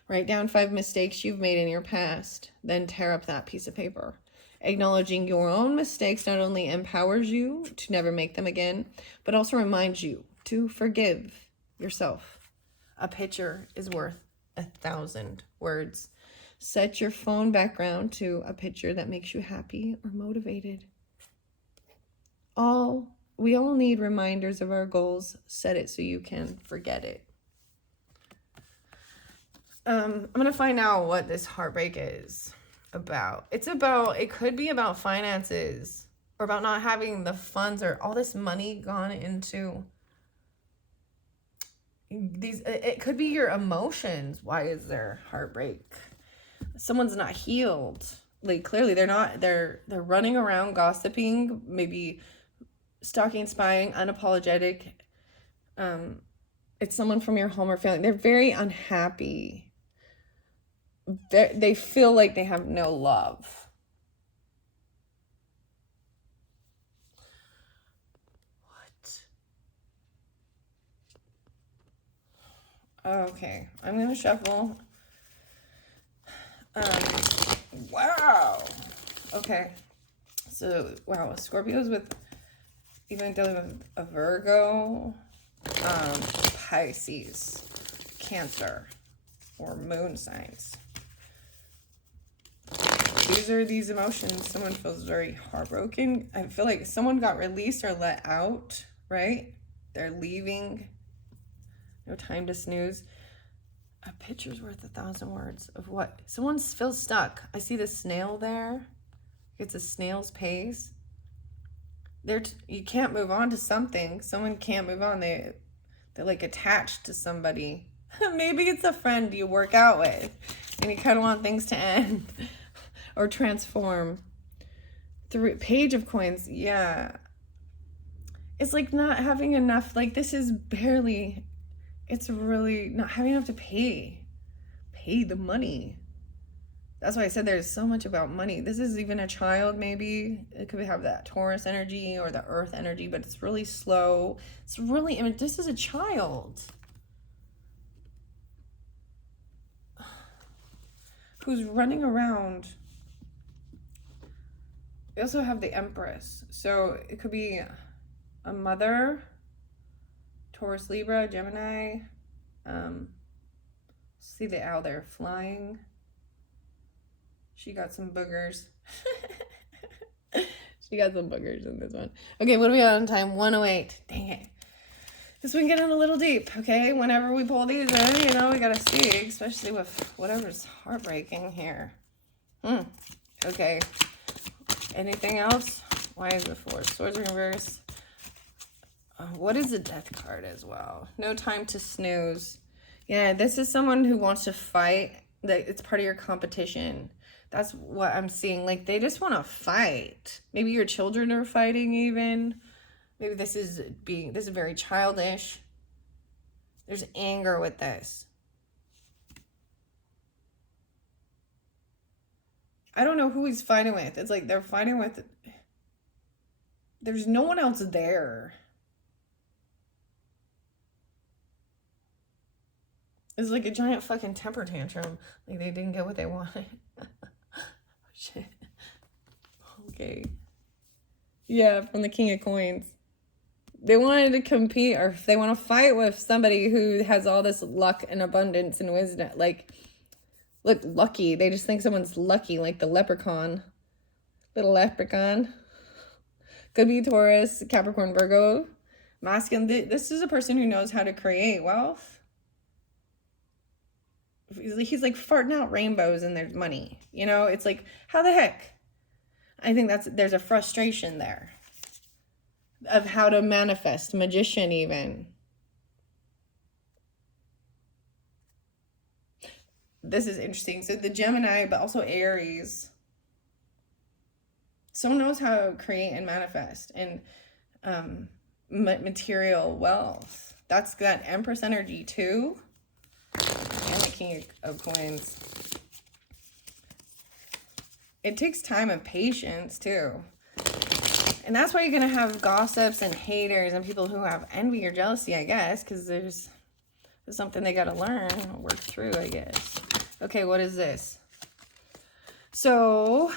Write down 5 mistakes you've made in your past. Then tear up that piece of paper. Acknowledging your own mistakes not only empowers you to never make them again, but also reminds you to forgive yourself. A picture is worth 1,000 words. Set your phone background to a picture that makes you happy or motivated. We all need reminders of our goals. Set it so you can forget it. I'm going to find out what this heartbreak is about. It could be about finances or about not having the funds or all this money gone into these. It could be your emotions. Why is there heartbreak? Someone's not healed. Like clearly they're running around gossiping, maybe stalking, spying, unapologetic. It's someone from your home or family. They're very unhappy. They feel like they have no love. What? Okay, I'm gonna shuffle. Wow. Okay. So, wow, Scorpios even dealing with a Virgo, Pisces, Cancer, or moon signs. These are these emotions. Someone feels very heartbroken. I feel like someone got released or let out, right? They're leaving. No time to snooze. A picture's worth 1,000 words of what? Someone feels stuck. I see the snail there. It's a snail's pace. You can't move on to something. Someone can't move on. They're like attached to somebody. Maybe it's a friend you work out with and you kind of want things to end or transform. Page of coins. Yeah. It's like not having enough. Like this is barely, it's really not having enough to pay the money. That's why I said there's so much about money. This is even a child, maybe. It could have that Taurus energy or the earth energy, but it's really slow. It's really, this is a child who's running around. We also have the Empress. So it could be a mother, Taurus, Libra, Gemini. See the owl there flying. She got some boogers. She got some boogers in this one. Okay, what are we on time? 1:08. Dang it. This one getting a little deep, okay? Whenever we pull these in, we gotta see, especially with whatever's heartbreaking here. Okay. Anything else? Why is the 4 swords reverse? What is the death card as well? No time to snooze. Yeah, this is someone who wants to fight. It's part of your competition. That's what I'm seeing. Like, they just want to fight. Maybe your children are fighting even. Maybe this is very childish. There's anger with this. I don't know who he's fighting with. It's like they're fighting with... There's no one else there. It's like a giant fucking temper tantrum. Like they didn't get what they wanted. Shit. Okay. Yeah, from the King of Coins. They wanted to compete, or if they want to fight with somebody who has all this luck and abundance and wisdom. Like, look, lucky. They just think someone's lucky, like the leprechaun. Little leprechaun. Could be Taurus, Capricorn, Virgo. Masculine. This is a person who knows how to create wealth. he's like farting out rainbows and there's money. You know, it's like, how the heck? I think there's a frustration there of how to manifest, magician even. This is interesting. So the Gemini, but also Aries. Someone knows how to create and manifest and material wealth. That's that Empress energy too. And the King of Coins. It takes time and patience too. And that's why you're going to have gossips and haters and people who have envy or jealousy, I guess, because there's something they got to learn, work through, I guess. Okay, what is this? So,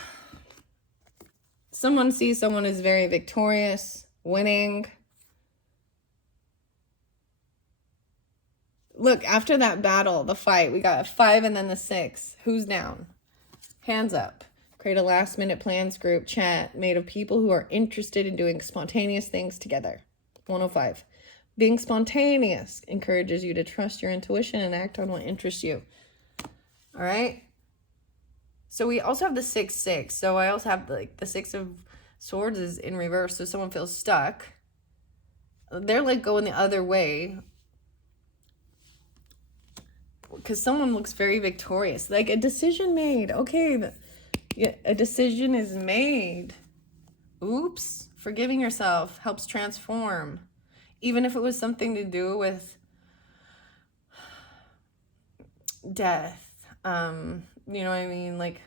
someone sees someone is very victorious, winning. Look, after that battle, the fight, we got a 5 and then the 6. Who's down? Hands up. Create a last-minute plans group chat made of people who are interested in doing spontaneous things together. 105. Being spontaneous encourages you to trust your intuition and act on what interests you. All right? So we also have the 6-6. So I also have like the 6 of Swords is in reverse. So someone feels stuck. They're like going the other way. Because someone looks very victorious. Like a decision made. Okay, a decision is made. Oops. Forgiving yourself helps transform. Even if it was something to do with death. You know what I mean? Like,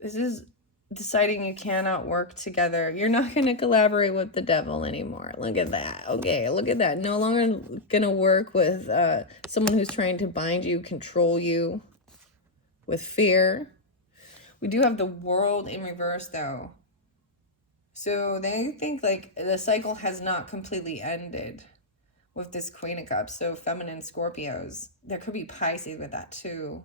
this is deciding you cannot work together. You're not going to collaborate with the devil anymore. Look at that. Okay, look at that. No longer going to work with someone who's trying to bind you, control you with fear. We do have the World in reverse, though. So they think like the cycle has not completely ended with this Queen of Cups. So feminine Scorpios. There could be Pisces with that, too.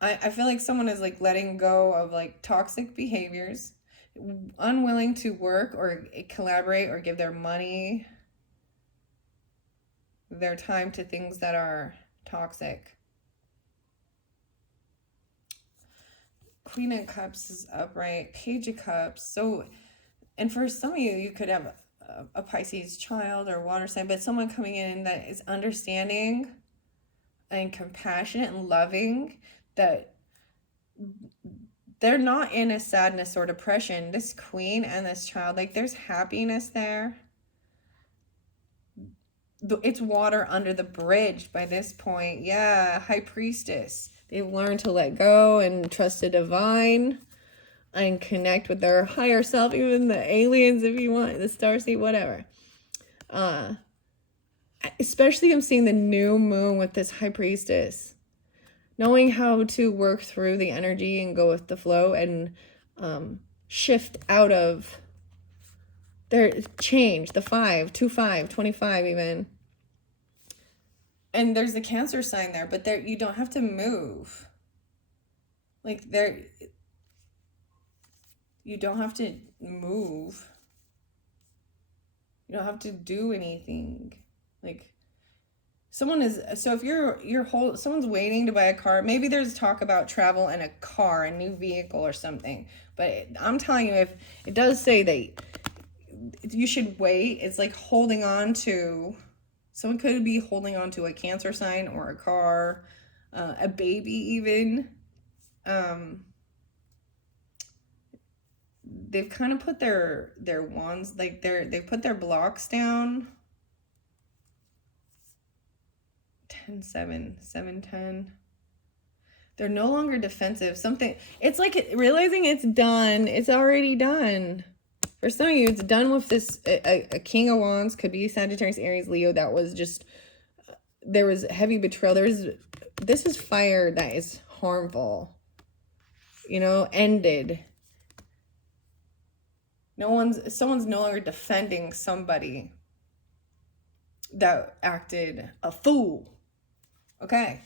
I feel like someone is like letting go of like toxic behaviors, unwilling to work or collaborate or give their money, their time to things that are toxic. Queen of Cups is upright, Page of Cups. So, and for some of you, you could have a Pisces child or water sign, but someone coming in that is understanding and compassionate and loving, that they're not in a sadness or depression. This queen and this child, like there's happiness there. It's water under the bridge by this point. Yeah, High Priestess. They've learned to let go and trust the divine and connect with their higher self, even the aliens if you want, the starseed, whatever. Especially I'm seeing the new moon with this High Priestess. Knowing how to work through the energy and go with the flow and shift out of their change, the 5, 2-5, 25 even. And there's the Cancer sign there, but there you don't have to move. Like there, you don't have to move. You don't have to do anything. Like, someone is, so if someone's waiting to buy a car, maybe there's talk about travel and a car, a new vehicle or something. But I'm telling you, if it does say that you should wait, it's like holding on to, someone could be holding on to a Cancer sign or a car, a baby even. They've kind of put their wands, like they've put their blocks down. 10-7, 7-10. They're no longer defensive. Something, it's like realizing it's done. It's already done. For some of you, it's done with this. A King of Wands could be Sagittarius, Aries, Leo. That was just, there was heavy betrayal. This is fire that is harmful. You know, ended. Someone's no longer defending somebody that acted a fool. Okay,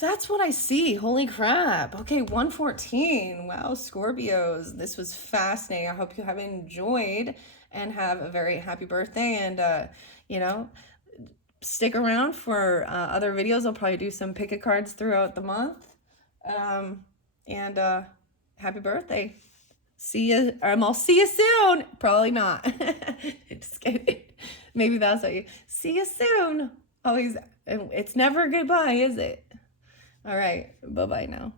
that's what I see. Holy crap. Okay, 114. Wow, Scorpios. This was fascinating. I hope you have enjoyed. and have a very happy birthday. And, you know, stick around for other videos. I'll probably do some pick a cards throughout the month. And happy birthday. See you, I'll see you soon. Probably not. Just kidding. Maybe that's how you, see you soon. Always, it's never goodbye, is it? All right, bye-bye now.